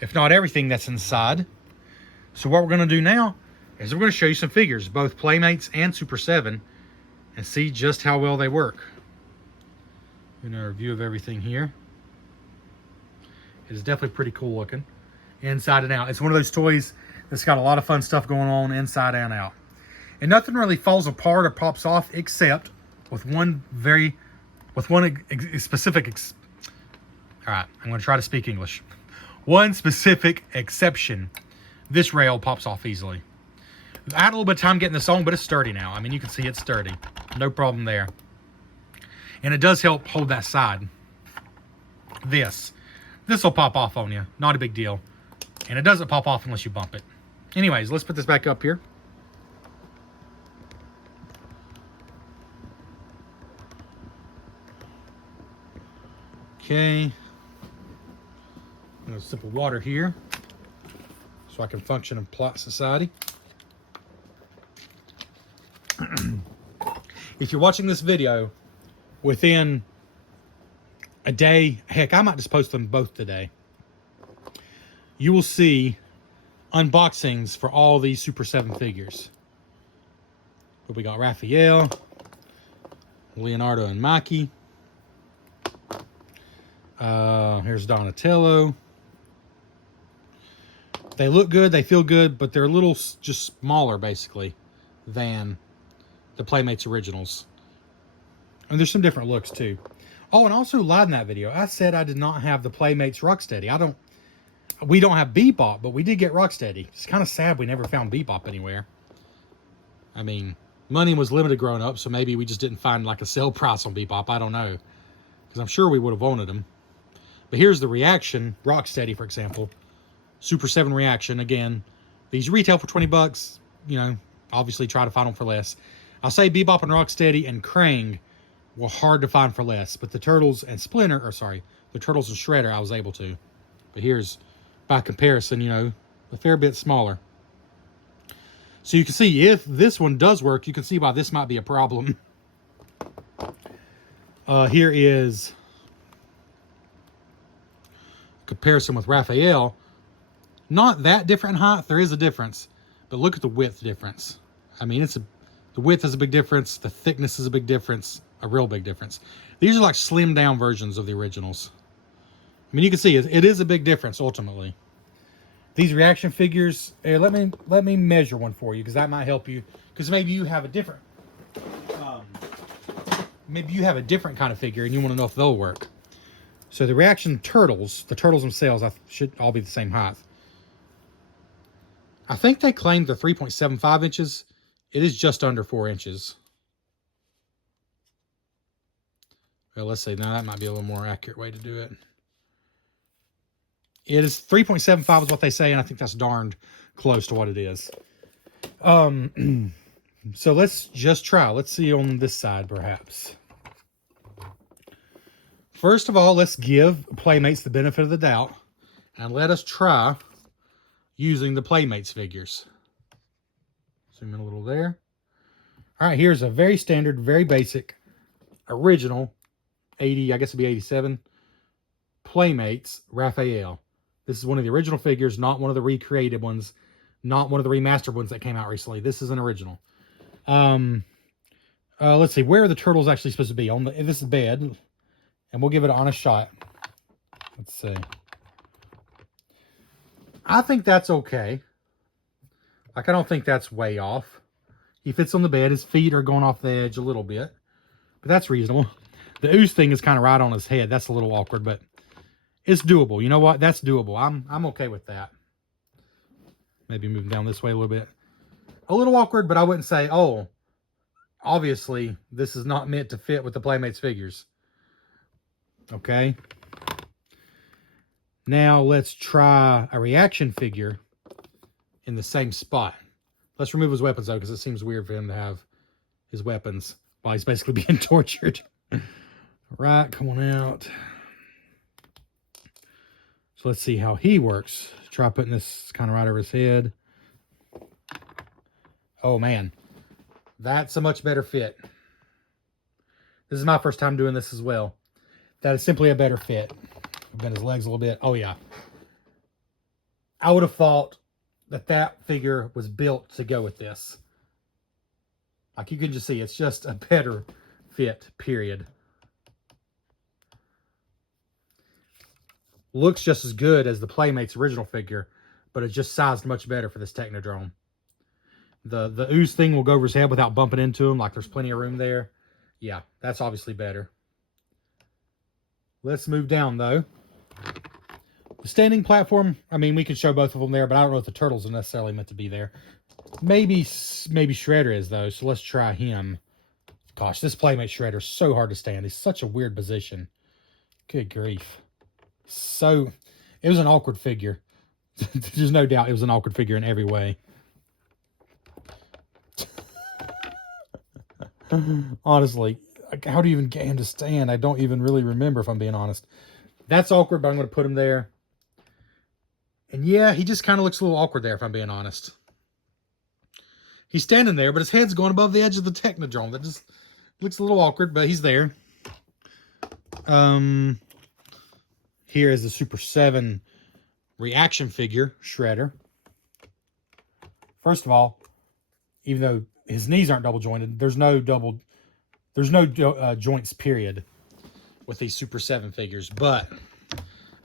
if not everything, that's inside. So what we're going to do now is we're going to show you some figures, both Playmates and Super 7, and see just how well they work. In our view of everything here. It is definitely pretty cool looking, inside and out. It's one of those toys that's got a lot of fun stuff going on inside and out. And nothing really falls apart or pops off except with one specific, all right, I'm going to try to speak English. One specific exception. This rail pops off easily. I had a little bit of time getting this on, but it's sturdy now. I mean, you can see it's sturdy. No problem there. And it does help hold that side. This will pop off on you. Not a big deal. And it doesn't pop off unless you bump it. Anyways, let's put this back up here. Okay. A sip of water here so I can function in polite society. If you're watching this video within a day, heck, I might just post them both today, you will see unboxings for all these Super 7 figures. But we got Raphael, Leonardo and Mikey. Here's Donatello. They look good, they feel good, but they're a little just smaller, basically, than the Playmates originals. And there's some different looks, too. Oh, and also lied in that video. I said I did not have the Playmates Rocksteady. We don't have Bebop, but we did get Rocksteady. It's kind of sad we never found Bebop anywhere. I mean, money was limited growing up, so maybe we just didn't find like a sale price on Bebop. I don't know. Because I'm sure we would have wanted them. But here's the Reaction, Rocksteady, for example. Super 7 Reaction. Again, these retail for 20 bucks. You know, obviously try to find them for less. I'll say Bebop and Rocksteady and Krang were hard to find for less. But the Turtles and Splinter, or sorry, the Turtles and Shredder, I was able to. But here's, by comparison, you know, a fair bit smaller. So you can see if this one does work, you can see why this might be a problem. Here is comparison with Raphael. Not that different in height. There is a difference, but look at the width difference. I mean, the width is a big difference. The thickness is a big difference. A real big difference. These are like slimmed down versions of the originals. I mean, you can see it is a big difference ultimately. These Reaction figures, let me measure one for you because that might help you. Because maybe you have a different, kind of figure and you want to know if they'll work. So the Reaction Turtles, the Turtles themselves, should all be the same height. I think they claimed they're 3.75 inches. It is just under 4 inches. Well, let's see. Now that might be a little more accurate way to do it. It is 3.75 is what they say, and I think that's darned close to what it is. So let's just try. Let's see on this side, perhaps. First of all, let's give Playmates the benefit of the doubt, and let us try using the Playmates figures. Zoom in a little there. All right, here's a very standard, very basic, original, 80, I guess it'd be 87, Playmates Raphael. This is one of the original figures, not one of the recreated ones, not one of the remastered ones that came out recently. This is an original. Let's see, where are the turtles actually supposed to be? On this is bed, and we'll give it an honest shot. Let's see. I think that's okay. Like, I don't think that's way off. He fits on the bed. His feet are going off the edge a little bit, but that's reasonable. The ooze thing is kind of right on his head. That's a little awkward, but it's doable. You know what? That's doable. I'm okay with that. Maybe move down this way a little bit. A little awkward, but I wouldn't say, oh, obviously this is not meant to fit with the Playmates figures. Okay. Now let's try a Reaction figure in the same spot. Let's remove his weapons though, because it seems weird for him to have his weapons while he's basically being tortured. Right, come on out. So let's see how he works. Try putting this kind of right over his head. Oh man, that's a much better fit. This is my first time doing this as well. That is simply a better fit. Bend his legs a little bit. Oh yeah. I would have thought that figure was built to go with this. Like you can just see, it's just a better fit, period. Looks just as good as the Playmates original figure, but it's just sized much better for this Technodrome. The ooze thing will go over his head without bumping into him, like there's plenty of room there. Yeah, that's obviously better. Let's move down, though. The standing platform, I mean, we can show both of them there, but I don't know if the turtles are necessarily meant to be there. Maybe Shredder is, though, so let's try him. Gosh, this Playmate Shredder is so hard to stand. He's such a weird position. Good grief. So, it was an awkward figure. There's no doubt it was an awkward figure in every way. Honestly, how do you even get him to stand? I don't even really remember, if I'm being honest. That's awkward, but I'm going to put him there. And yeah, he just kind of looks a little awkward there, if I'm being honest. He's standing there, but his head's going above the edge of the Technodrome. That just looks a little awkward, but he's there. Here is the Super 7 Reaction figure, Shredder. First of all, even though his knees aren't double jointed, there's no joints period with these Super 7 figures. But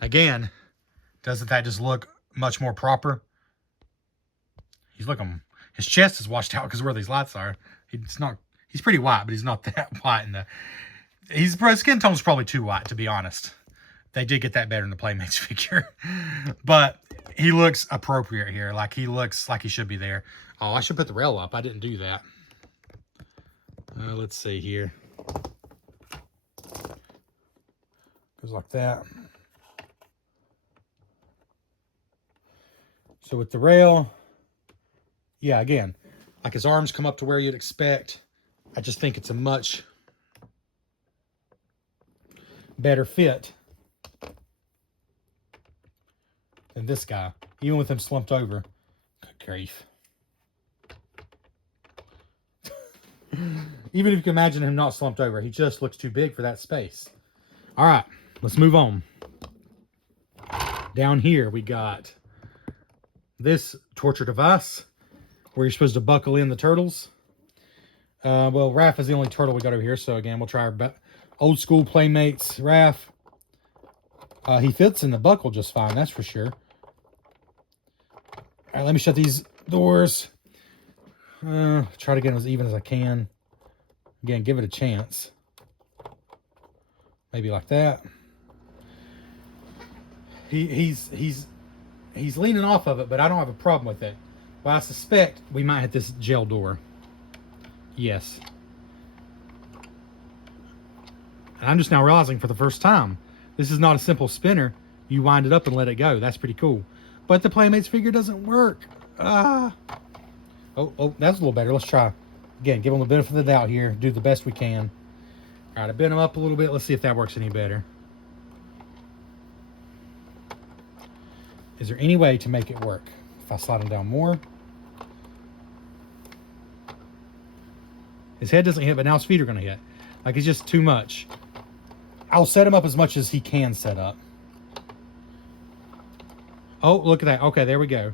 again, doesn't that just look much more proper? He's looking, his chest is washed out because where these lights are. He's pretty white, but he's not that white. His skin tone's probably too white, to be honest. They did get that better in the Playmates figure. But he looks appropriate here. Like, he looks like he should be there. Oh, I should put the rail up. I didn't do that. Let's see here. Goes like that. So with the rail, yeah, again, like his arms come up to where you'd expect. I just think it's a much better fit than this guy, even with him slumped over. Good grief. Even if you can imagine him not slumped over, he just looks too big for that space. All right, let's move on. Down here, we got this torture device where you're supposed to buckle in the turtles. Well, Raph is the only turtle we got over here, so again, we'll try our old school Playmates Raph. He fits in the buckle just fine, that's for sure. All right, let me shut these doors. Try to get them as even as I can. Again, give it a chance. Maybe like that. He's leaning off of it, but I don't have a problem with it. But I suspect we might hit this gel door. Yes. And I'm just now realizing for the first time, this is not a simple spinner. You wind it up and let it go. That's pretty cool. But the Playmates figure doesn't work. Oh, that's a little better. Let's try. Again, give them the benefit of the doubt here. Do the best we can. All right, I bent them up a little bit. Let's see if that works any better. Is there any way to make it work? If I slide him down more. His head doesn't hit, but now his feet are going to hit. Like, it's just too much. I'll set him up as much as he can set up. Oh, look at that. Okay, there we go.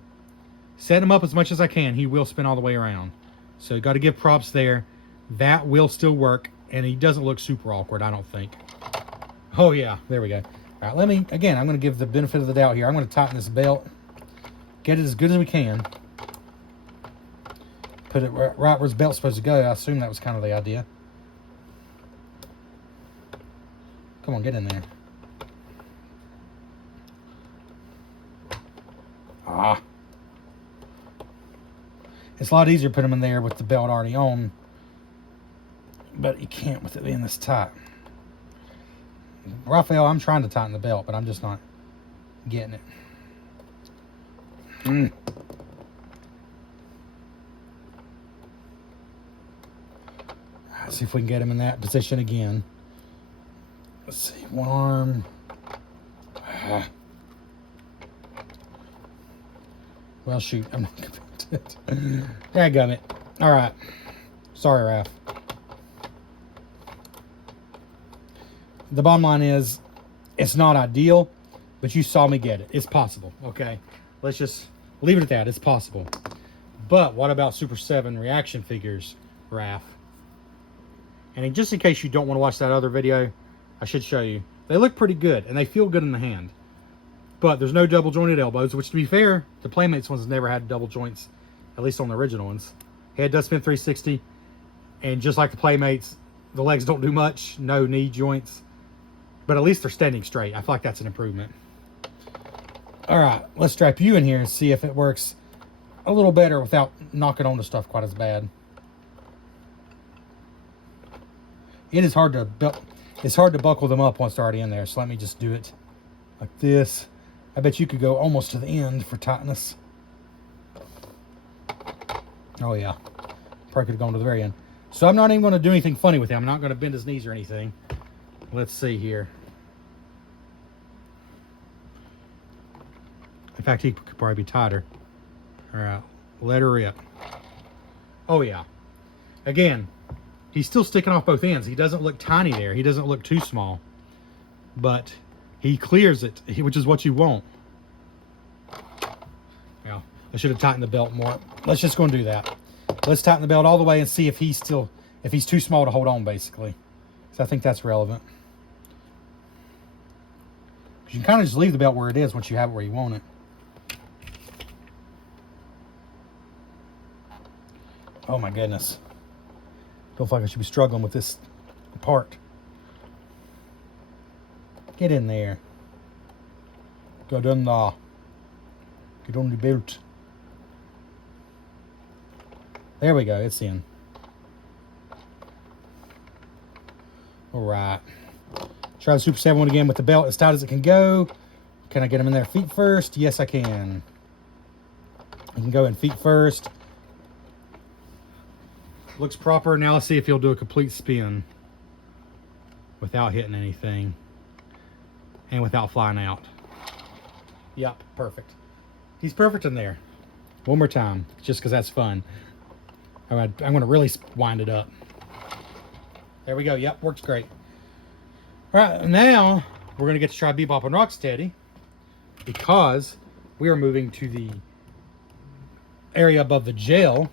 Set him up as much as I can. He will spin all the way around. So you got to give props there. That will still work. And he doesn't look super awkward, I don't think. Oh, yeah. There we go. All right, let me, again, I'm going to give the benefit of the doubt here. I'm going to tighten this belt. Get it as good as we can. Put it right where his belt's supposed to go. I assume that was kind of the idea. Come on, get in there. Ah. It's a lot easier to put them in there with the belt already on. But you can't with it being this tight. Raphael, I'm trying to tighten the belt, but I'm just not getting it. Let's see if we can get him in that position again. Let's see, one arm. Well, shoot, I'm not going to do it. Dadgummit. All right. Sorry, Raph. The bottom line is, it's not ideal, but you saw me get it. It's possible, okay? Let's just leave it at that. It's possible. But what about Super 7 reaction figures, Raph? And just in case you don't want to watch that other video, I should show you. They look pretty good, and they feel good in the hand. But there's no double jointed elbows, which, to be fair, the Playmates ones never had double joints, at least on the original ones. Head does spin 360, and just like the Playmates, the legs don't do much, no knee joints. But at least they're standing straight. I feel like that's an improvement. All right, let's strap you in here and see if it works a little better without knocking on the stuff quite as bad. It is hard to buckle them up once they're already in there. So let me just do it like this. I bet you could go almost to the end for tightness. Oh yeah, probably could have gone to the very end. So I'm not even going to do anything funny with him. I'm not going to bend his knees or anything. Let's see here. In fact, he could probably be tighter. All right, let her rip. Oh yeah. Again, he's still sticking off both ends. He doesn't look tiny there. He doesn't look too small. But he clears it, which is what you want. Yeah. I should have tightened the belt more. Let's just go and do that. Let's tighten the belt all the way and see if he's too small to hold on, basically. So I think that's relevant. You can kind of just leave the belt where it is once you have it where you want it. Oh my goodness. Feels like I should be struggling with this part. Get in there. Get in there. Get on the belt. There we go, it's in. Alright. Try the Super 7 one again with the belt as tight as it can go. Can I get him in there feet first? Yes, I can. I can go in feet first. Looks proper. Now let's see if he'll do a complete spin without hitting anything and without flying out. Yep, perfect. He's perfect in there. One more time, just because that's fun. I'm going to really wind it up. There we go. Yep, works great. All right, now we're going to get to try Bebop and Rocksteady because we are moving to the area above the jail.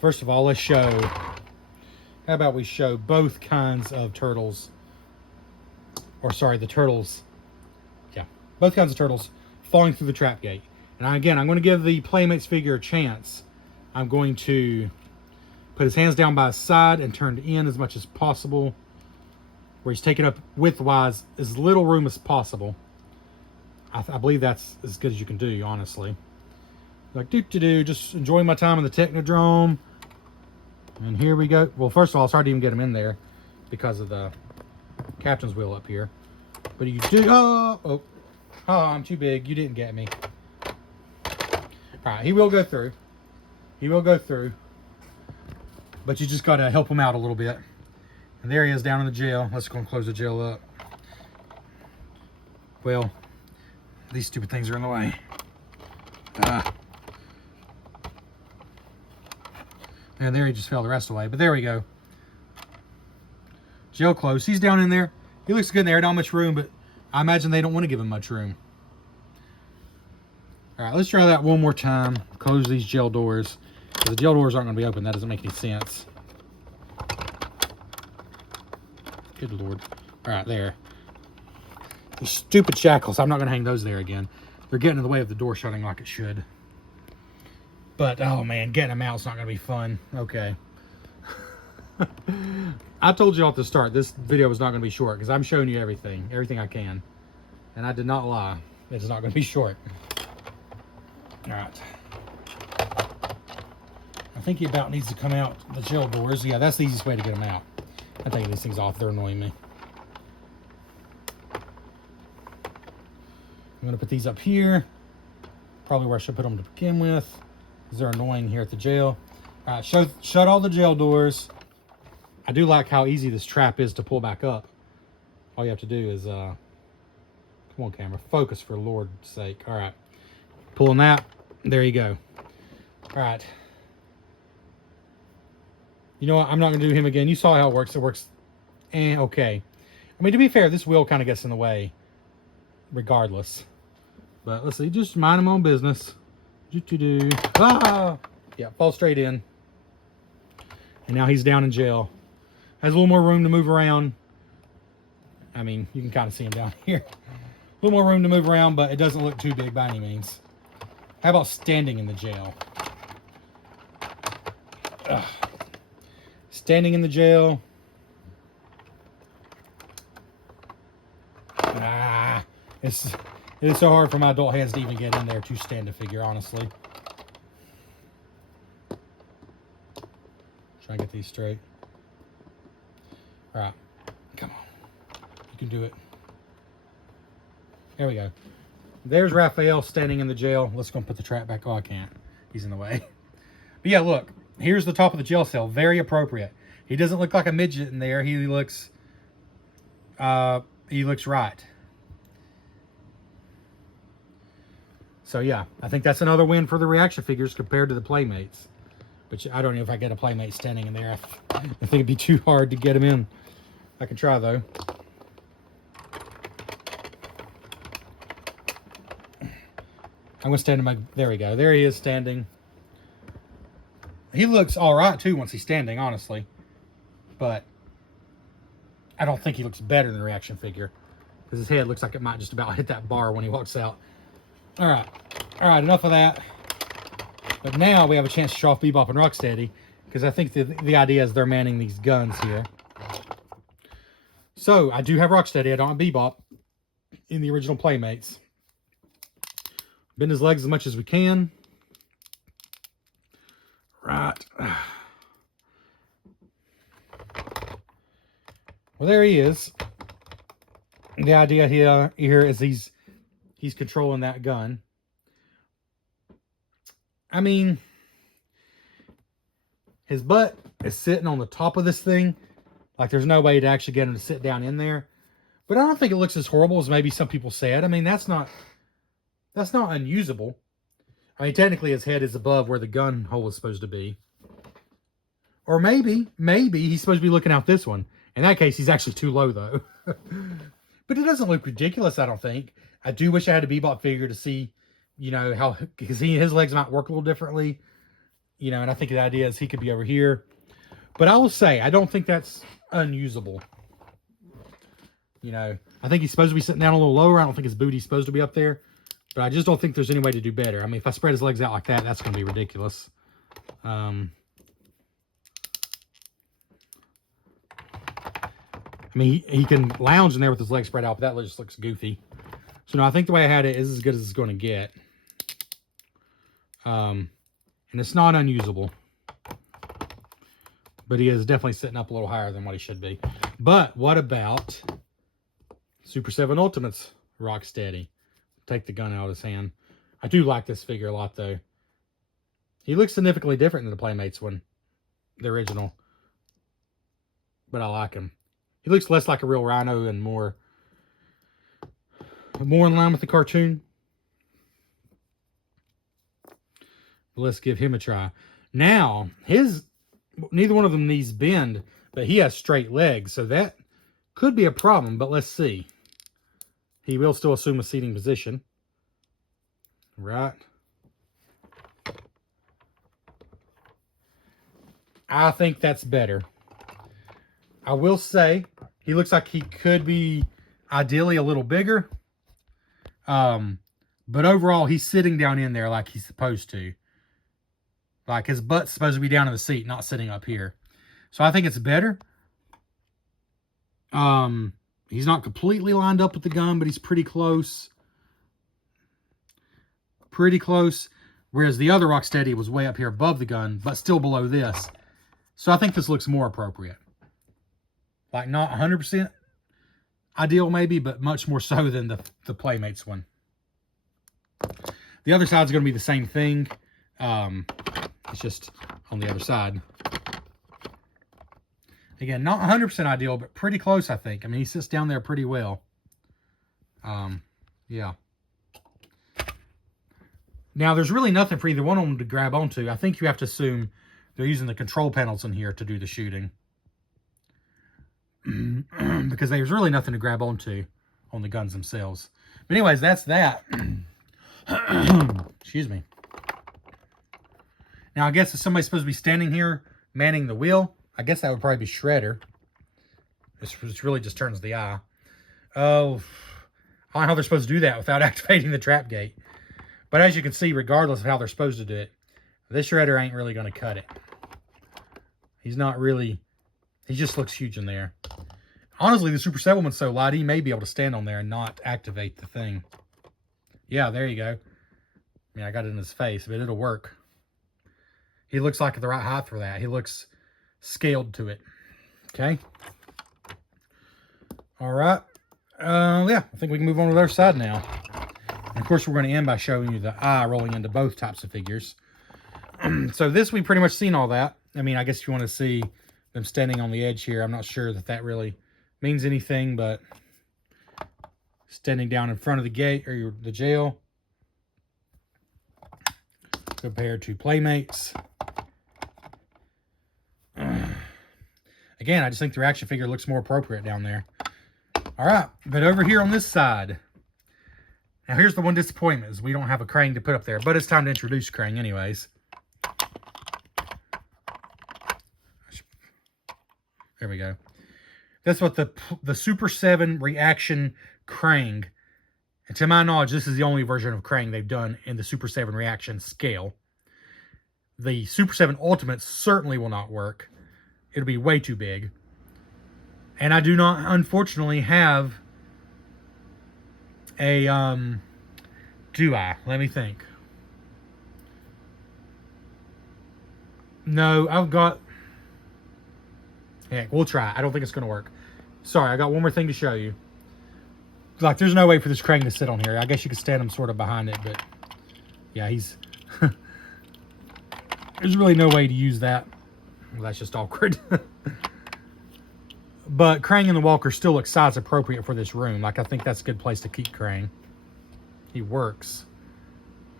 First of all, let's show, how about we show both kinds of turtles, or sorry, the turtles, yeah, both kinds of turtles falling through the trap gate. And again, I'm going to give the Playmates figure a chance. I'm going to put his hands down by his side and turned in as much as possible, where he's taken up width-wise as little room as possible. I believe that's as good as you can do, honestly. Like, just enjoying my time in the Technodrome. And here we go. Well, first of all, it's hard to even get him in there because of the captain's wheel up here. But you do, oh, I'm too big. You didn't get me. All right, he will go through. He will go through. But you just got to help him out a little bit. And there he is down in the jail. Let's go and close the jail up. Well, these stupid things are in the way. And there he just fell the rest of the way. But there we go. Jail closed. He's down in there. He looks good in there. Not much room, but I imagine they don't want to give him much room. All right, let's try that one more time. Close these jail doors. The jail doors aren't going to be open. That doesn't make any sense. Good Lord. All right, there. The stupid shackles. I'm not going to hang those there again. They're getting in the way of the door shutting like it should. But, oh man, getting them out is not going to be fun. Okay. I told you all at the start, this video was not going to be short because I'm showing you everything I can. And I did not lie. It's not going to be short. All right. I think he about needs to come out the jail doors. Yeah, that's the easiest way to get them out. I'm taking these things off. They're annoying me. I'm going to put these up here. Probably where I should put them to begin with, because they're annoying here at the jail. All right, shut all the jail doors. I do like how easy this trap is to pull back up. All you have to do is, come on camera, focus for Lord's sake. All right, pulling that, there you go. All right. You know what, I'm not gonna do him again. You saw how it works. It works, okay. I mean, to be fair, this wheel kind of gets in the way regardless. But let's see, just mind him own business. Ah! Yeah, fall straight in. And now he's down in jail. Has a little more room to move around. I mean, you can kind of see him down here. A little more room to move around, but it doesn't look too big by any means. How about standing in the jail? Ugh. Standing in the jail. It is so hard for my adult hands to even get in there to stand a figure, honestly. Try and get these straight. All right, come on. You can do it. There we go. There's Raphael standing in the jail. Let's go and put the trap back. Oh, I can't. He's in the way. But yeah, look. Here's the top of the jail cell. Very appropriate. He doesn't look like a midget in there. He looks right. So yeah, I think that's another win for the reaction figures compared to the Playmates. But I don't know if I get a Playmate standing in there. I think it'd be too hard to get him in. I can try though. I'm going to stand him. There we go. There he is standing. He looks all right, too, once he's standing, honestly. But I don't think he looks better than the reaction figure. Because his head looks like it might just about hit that bar when he walks out. All right. All right, enough of that. But now we have a chance to show off Bebop and Rocksteady. Because I think the idea is they're manning these guns here. So, I do have Rocksteady. I don't have Bebop in the original Playmates. Bend his legs as much as we can. Right. Well, there he is. The idea here is he's controlling that gun. I mean, his butt is sitting on the top of this thing. Like, there's no way to actually get him to sit down in there. But I don't think it looks as horrible as maybe some people said. I mean, that's not unusable. I mean, technically his head is above where the gun hole is supposed to be. Or maybe he's supposed to be looking out this one. In that case, he's actually too low, though. But it doesn't look ridiculous, I don't think. I do wish I had a Bebop figure to see, you know, how... Because his legs might work a little differently. You know, and I think the idea is he could be over here. But I will say, I don't think that's unusable. You know, I think he's supposed to be sitting down a little lower. I don't think his booty's supposed to be up there. But I just don't think there's any way to do better. I mean, if I spread his legs out like that, that's going to be ridiculous. I mean, he can lounge in there with his legs spread out, but that just looks goofy. So, no, I think the way I had it is as good as it's going to get. And it's not unusable. But he is definitely sitting up a little higher than what he should be. But what about Super 7 Ultimate's Rocksteady? Take the gun out of his hand. I do like this figure a lot, though. He looks significantly different than the Playmates one. The original. But I like him. He looks less like a real Rhino and more in line with the cartoon. But let's give him a try. Now, neither one of them needs bend, but he has straight legs, so that could be a problem, but let's see. He will still assume a seating position. Right. I think that's better. I will say, he looks like he could be ideally a little bigger. But overall, he's sitting down in there like he's supposed to. Like, his butt's supposed to be down in the seat, not sitting up here. So I think it's better. He's not completely lined up with the gun, but he's pretty close. Pretty close. Whereas the other Rocksteady was way up here above the gun, but still below this. So I think this looks more appropriate. Like, not 100% ideal maybe, but much more so than the Playmates one. The other side's going to be the same thing. It's just on the other side. Again, not 100% ideal, but pretty close, I think. I mean, he sits down there pretty well. Yeah. Now, there's really nothing for either one of them to grab onto. I think you have to assume they're using the control panels in here to do the shooting. Because there's really nothing to grab onto on the guns themselves. But anyways, that's that. Excuse me. Now, I guess if somebody's supposed to be standing here manning the wheel, I guess that would probably be Shredder. This really just turns the eye. Oh, I don't know how they're supposed to do that without activating the trap gate. But as you can see, regardless of how they're supposed to do it, this Shredder ain't really going to cut it. He's not really... He just looks huge in there. Honestly, the Super 7 one's so light, he may be able to stand on there and not activate the thing. Yeah, there you go. I mean, I got it in his face, but it'll work. He looks like the right height for that. He looks scaled to it. Okay. All right. Yeah, I think we can move on to the other side now. And of course, we're going to end by showing you the eye rolling into both types of figures. So this, we've pretty much seen all that. I mean, I guess if you want to see them standing on the edge here, I'm not sure that really means anything, but standing down in front of the gate or the jail compared to Playmates. Again, I just think the reaction figure looks more appropriate down there. All right, but over here on this side, Now here's the one disappointment is we don't have a Krang to put up there, but it's time to introduce Krang anyways. There we go. That's what the Super 7 Reaction Krang. And to my knowledge, this is the only version of Krang they've done in the Super 7 Reaction scale. The Super 7 Ultimate certainly will not work. It'll be way too big. And I do not, unfortunately, have a, do I? Let me think. No, I've got, heck, we'll try. I don't think it's going to work. Sorry, I got one more thing to show you. Like, there's no way for this Krang to sit on here. I guess you could stand him sort of behind it, but yeah, he's, there's really no way to use that. Well, that's just awkward. But Krang and the Walker still look size appropriate for this room. Like, I think that's a good place to keep Krang. He works.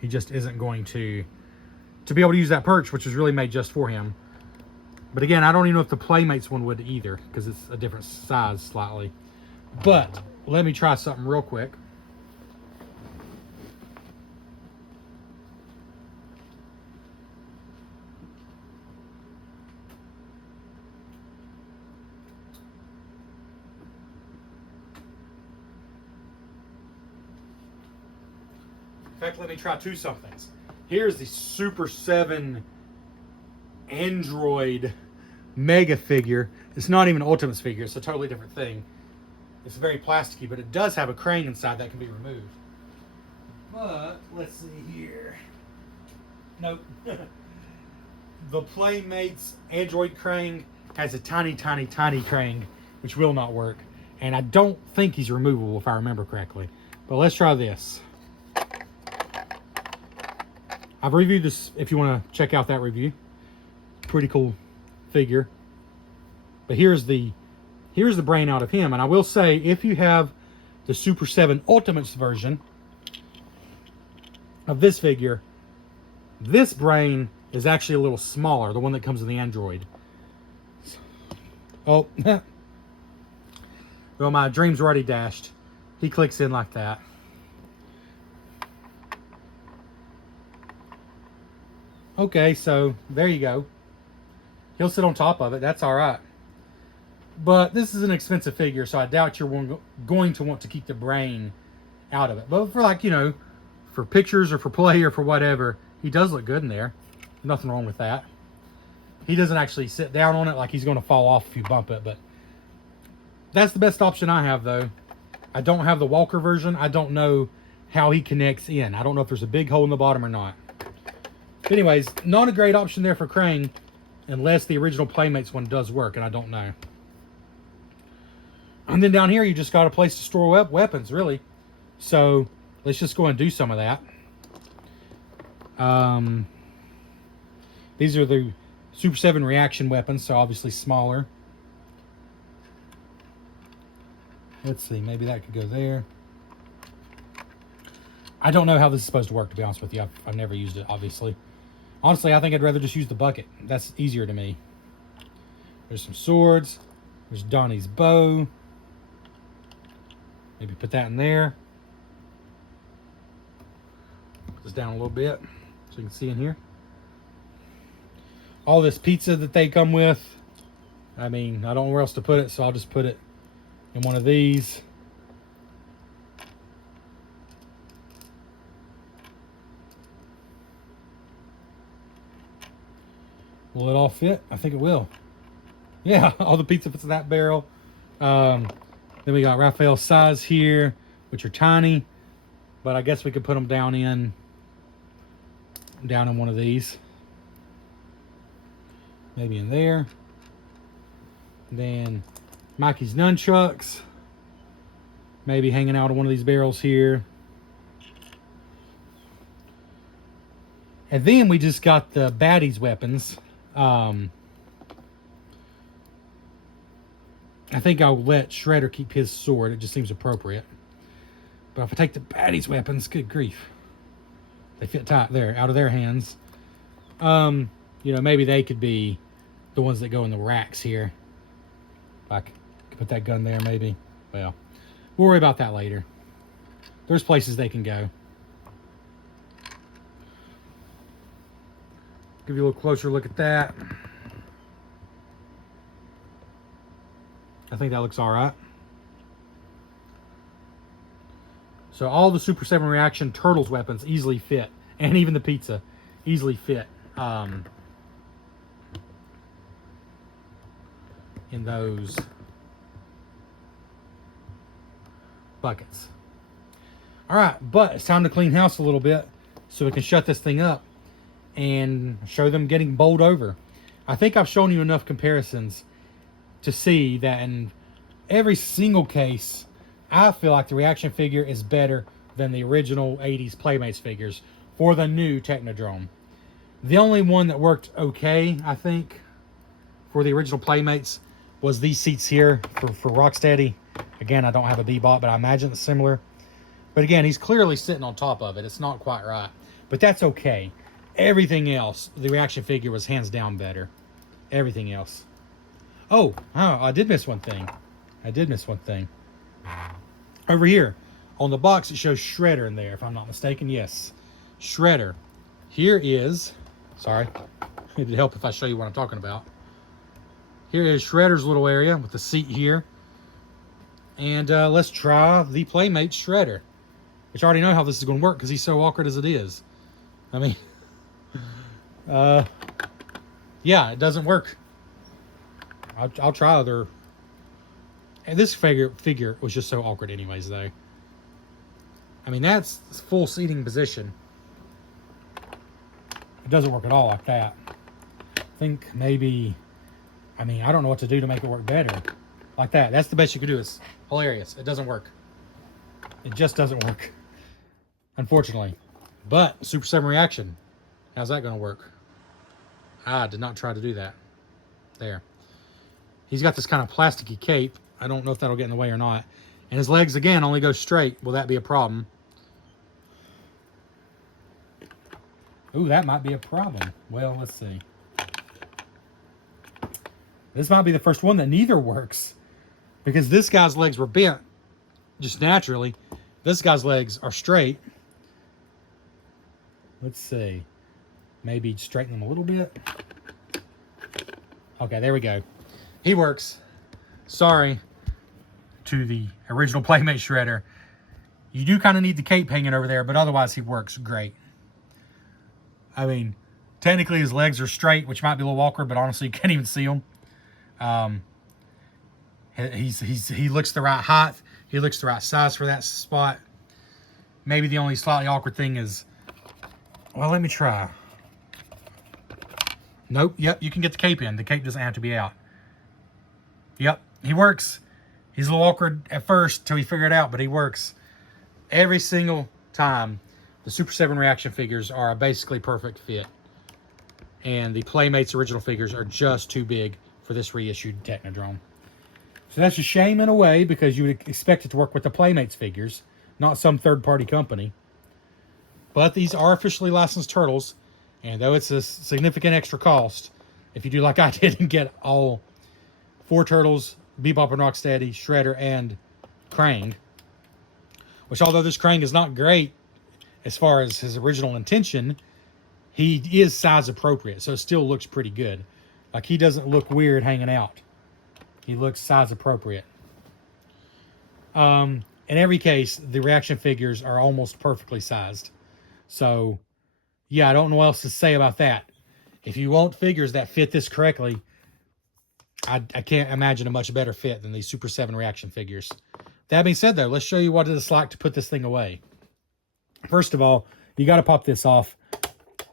He just isn't going to be able to use that perch, which was really made just for him. But again, I don't even know if the Playmates one would either, because it's a different size slightly. But let me try something real quick. In fact, let me try two somethings. Here's the Super 7 Android Mega figure. It's not even Ultimate's figure. It's a totally different thing. It's very plasticky, but it does have a Krang inside that can be removed. But, let's see here. Nope. The Playmates Android Krang has a tiny, tiny, tiny Krang, which will not work. And I don't think he's removable, if I remember correctly. But let's try this. I've reviewed this if you want to check out that review. Pretty cool figure. But here's the brain out of him. And I will say, if you have the Super 7 Ultimates version of this figure, this brain is actually a little smaller, the one that comes in the Android. Oh, well, my dreams were already dashed. He clicks in like that. Okay, so there you go. He'll sit on top of it. That's all right. But this is an expensive figure, so I doubt you're going to want to keep the brain out of it. But for, like, you know, for pictures or for play or for whatever, he does look good in there. Nothing wrong with that. He doesn't actually sit down on it like he's going to fall off if you bump it. But that's the best option I have, though. I don't have the Walker version. I don't know how he connects in. I don't know if there's a big hole in the bottom or not. But anyways, not a great option there for Krang, unless the original Playmates one does work, and I don't know. And then down here, you just got a place to store weapons, really. So let's just go and do some of that. These are the Super 7 Reaction weapons, so obviously smaller. Let's see, maybe that could go there. I don't know how this is supposed to work, to be honest with you. I've never used it, obviously. Honestly, I think I'd rather just use the bucket. That's easier to me. There's some swords. There's Donnie's bow. Maybe put that in there. Put this down a little bit so you can see in here. All this pizza that they come with. I mean, I don't know where else to put it, so I'll just put it in one of these. Will it all fit? I think it will. Yeah, all the pizza fits in that barrel. Then we got Raphael's size here, which are tiny. But I guess we could put them down in one of these. Maybe in there. Then Mikey's nunchucks. Maybe hanging out of one of these barrels here. And then we just got the baddies weapons. I think I'll let Shredder keep his sword. It just seems appropriate. But if I take the baddies weapons, good grief. They fit tight there, out of their hands. You know, maybe they could be the ones that go in the racks here. Like, I could put that gun there, maybe. Well, we'll worry about that later. there's places they can go. Give you a little closer look at that. I think that looks all right. So all the Super 7 Reaction Turtles weapons easily fit, and even the pizza easily fit in those buckets. All right, but it's time to clean house a little bit so we can shut this thing up and show them getting bowled over. I think I've shown you enough comparisons to see that in every single case, I feel like the Reaction figure is better than the original 80s Playmates figures for the new Technodrome. The only one that worked okay, I think, for the original Playmates was these seats here for Rocksteady. Again, I don't have a Bebop, but I imagine it's similar. But again, he's clearly sitting on top of it. It's not quite right, but that's okay. Everything else, the Reaction figure was hands down better. Everything else. Oh, I did miss one thing. Over here, on the box, it shows Shredder in there, if I'm not mistaken. Yes, Shredder. Here is, sorry, it'd help if I show you what I'm talking about. Here is Shredder's little area with the seat here. And let's try the Playmates Shredder, which I already know how this is going to work because he's so awkward as it is. I mean, yeah, it doesn't work. I'll try other. And this figure was just so awkward anyways, though. I mean, that's full seating position. It doesn't work at all like that. I think maybe, I mean, I don't know what to do to make it work better. Like that. That's the best you could do. It's hilarious. It doesn't work. It just doesn't work. Unfortunately. But, Super 7 Reaction. How's that going to work? I did not try to do that. There. He's got this kind of plasticky cape. I don't know if that'll get in the way or not. And his legs, again, only go straight. Will that be a problem? Ooh, that might be a problem. Well, let's see. This might be the first one that neither works. Because this guy's legs were bent just naturally. This guy's legs are straight. Let's see. Maybe straighten them a little bit. Okay, there we go. He works. Sorry to the original Playmate Shredder. You do kind of need the cape hanging over there, but otherwise he works great. I mean, technically his legs are straight, which might be a little awkward, but honestly you can't even see them. He looks the right height. He looks the right size for that spot. Maybe the only slightly awkward thing is, well, let me try. Nope, yep, you can get the cape in. The cape doesn't have to be out. Yep, he works. He's a little awkward at first till he figure it out, but he works. Every single time, the Super 7 Reaction figures are a basically perfect fit. And the Playmates original figures are just too big for this reissued Technodrome. So that's a shame in a way, because you would expect it to work with the Playmates figures, not some third-party company. But these are officially licensed Turtles, and though it's a significant extra cost, if you do like I did and get all 4 Turtles, Bebop and Rocksteady, Shredder, and Krang, which although this Krang is not great as far as his original intention, he is size appropriate, so it still looks pretty good. Like, he doesn't look weird hanging out. He looks size appropriate. In every case, the Reaction figures are almost perfectly sized. So, yeah, I don't know what else to say about that. If you want figures that fit this correctly, I can't imagine a much better fit than these Super 7 Reaction figures. That being said, though, let's show you what it's like to put this thing away. First of all, you got to pop this off.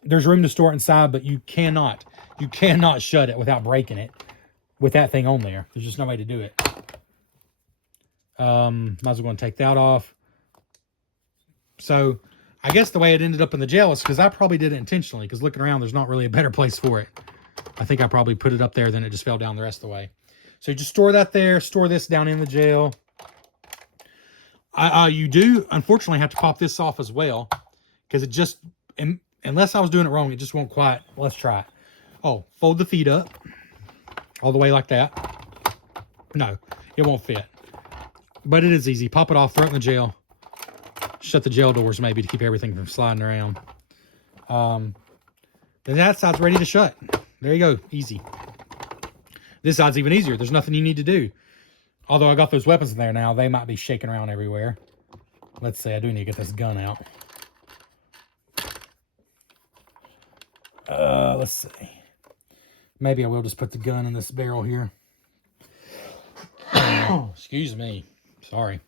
There's room to store it inside, but you cannot shut it without breaking it with that thing on there. There's just no way to do it. Might as well go and take that off. So, I guess the way it ended up in the jail is because I probably did it intentionally, because looking around, there's not really a better place for it. I think I probably put it up there, then it just fell down the rest of the way. So you just store that there, store this down in the jail. You do, unfortunately, have to pop this off as well, because it just, unless I was doing it wrong, it just won't quite. Let's try it. Oh, fold the feet up all the way like that. No, it won't fit. But it is easy. Pop it off, throw it in the jail. shut the jail doors maybe to keep everything from sliding around. Then that side's ready to shut. There you go, easy. This side's even easier. There's nothing you need to do. Although I got those weapons in there now, they might be shaking around everywhere. Let's see, I do need to get this gun out. Let's see. Maybe I will just put the gun in this barrel here. Excuse me. Sorry.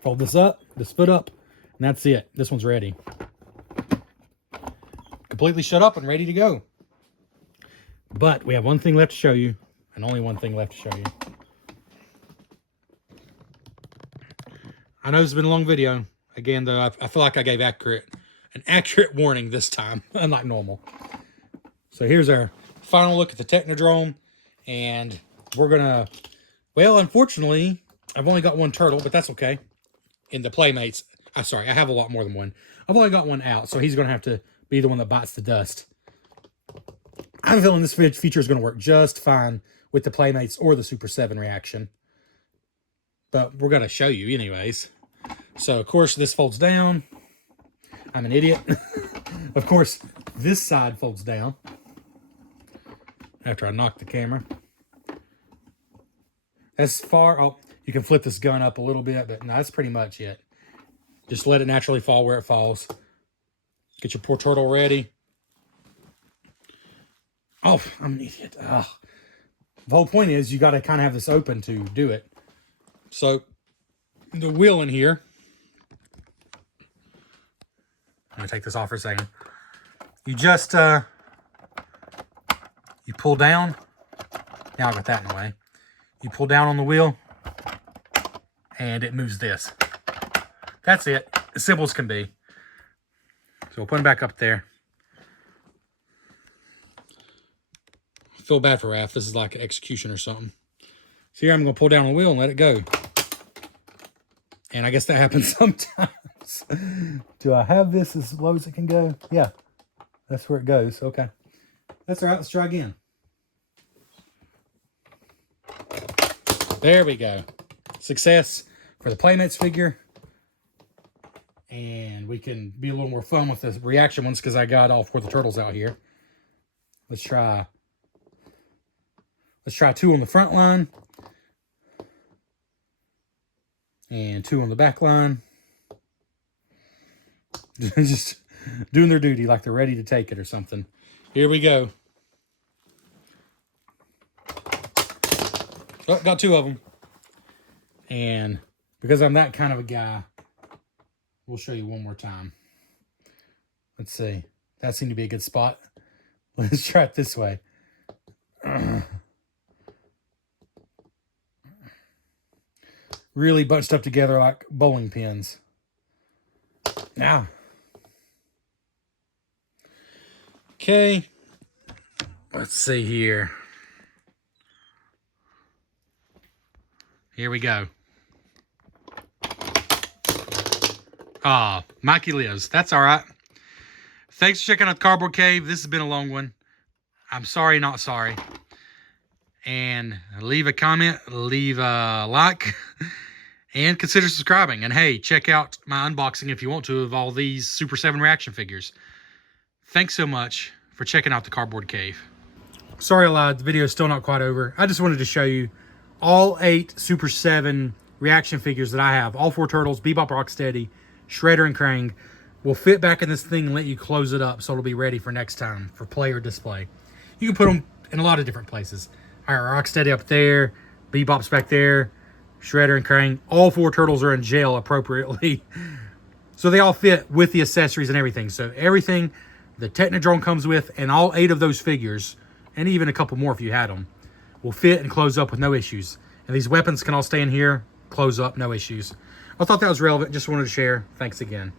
Fold this up, this foot up, and that's it. This one's ready. Completely shut up and ready to go. But we have one thing left to show you, and only one thing left to show you. I know it's been a long video. Again, though, I feel like I gave an accurate warning this time, unlike normal. So here's our final look at the Technodrome, and we're gonna, well, unfortunately, I've only got one turtle, but that's okay. In the Playmates, I'm sorry, I have a lot more than one. I've only got one out, so he's gonna have to be the one that bites the dust. I'm feeling this feature is gonna work just fine with the Playmates or the Super 7 reaction, but we're gonna show you anyways. So of course this folds down. I'm an idiot. Of course, this side folds down. After I knock the camera. As far, oh, you can flip this gun up a little bit, but no, that's pretty much it. Just let it naturally fall where it falls. Get your poor turtle ready. Oh, I'm an idiot. Oh. The whole point is you got to kind of have this open to do it. So the wheel in here, I'm going to take this off for a second. You just, you pull down. Now I got that in the way. You pull down on the wheel, and it moves this. That's it. As simple as can be. So we'll put them back up there. I feel bad for Raph. This is like an execution or something. So here I'm going to pull down on the wheel and let it go. And I guess that happens sometimes. Do I have this as low as it can go? Yeah. That's where it goes. Okay. That's all right. Let's try again. There we go. Success for the Playmates figure. And we can be a little more fun with the reaction ones because I got all 4 of the turtles out here. Let's try 2 on the front line. And 2 on the back line. Just doing their duty like they're ready to take it or something. Here we go. Oh, got 2 of them. And because I'm that kind of a guy, we'll show you one more time. Let's see. That seemed to be a good spot. Let's try it this way. Really bunched up together like bowling pins. Now. Okay. Let's see here. Here we go. Ah, Mikey lives. That's all right. Thanks for checking out the Cardboard Cave. This has been a long one. I'm sorry, not sorry. And leave a comment, leave a like, and consider subscribing. And hey, check out my unboxing if you want to of all these Super 7 reaction figures. Thanks so much for checking out the Cardboard Cave. Sorry I lied, the video is still not quite over. I just wanted to show you all 8 Super 7 reaction figures that I have. All 4 turtles, Bebop, Rocksteady, Shredder, and Krang will fit back in this thing and let you close it up so it'll be ready for next time for play or display. You can put them in a lot of different places. All right, Rocksteady up there, Bebop's back there, Shredder and Krang. All 4 turtles are in jail appropriately. So they all fit with the accessories and everything. So everything the Technodrome comes with and all 8 of those figures, and even a couple more if you had them, will fit and close up with no issues. And these weapons can all stay in here, close up, no issues. I thought that was relevant. Just wanted to share. Thanks again.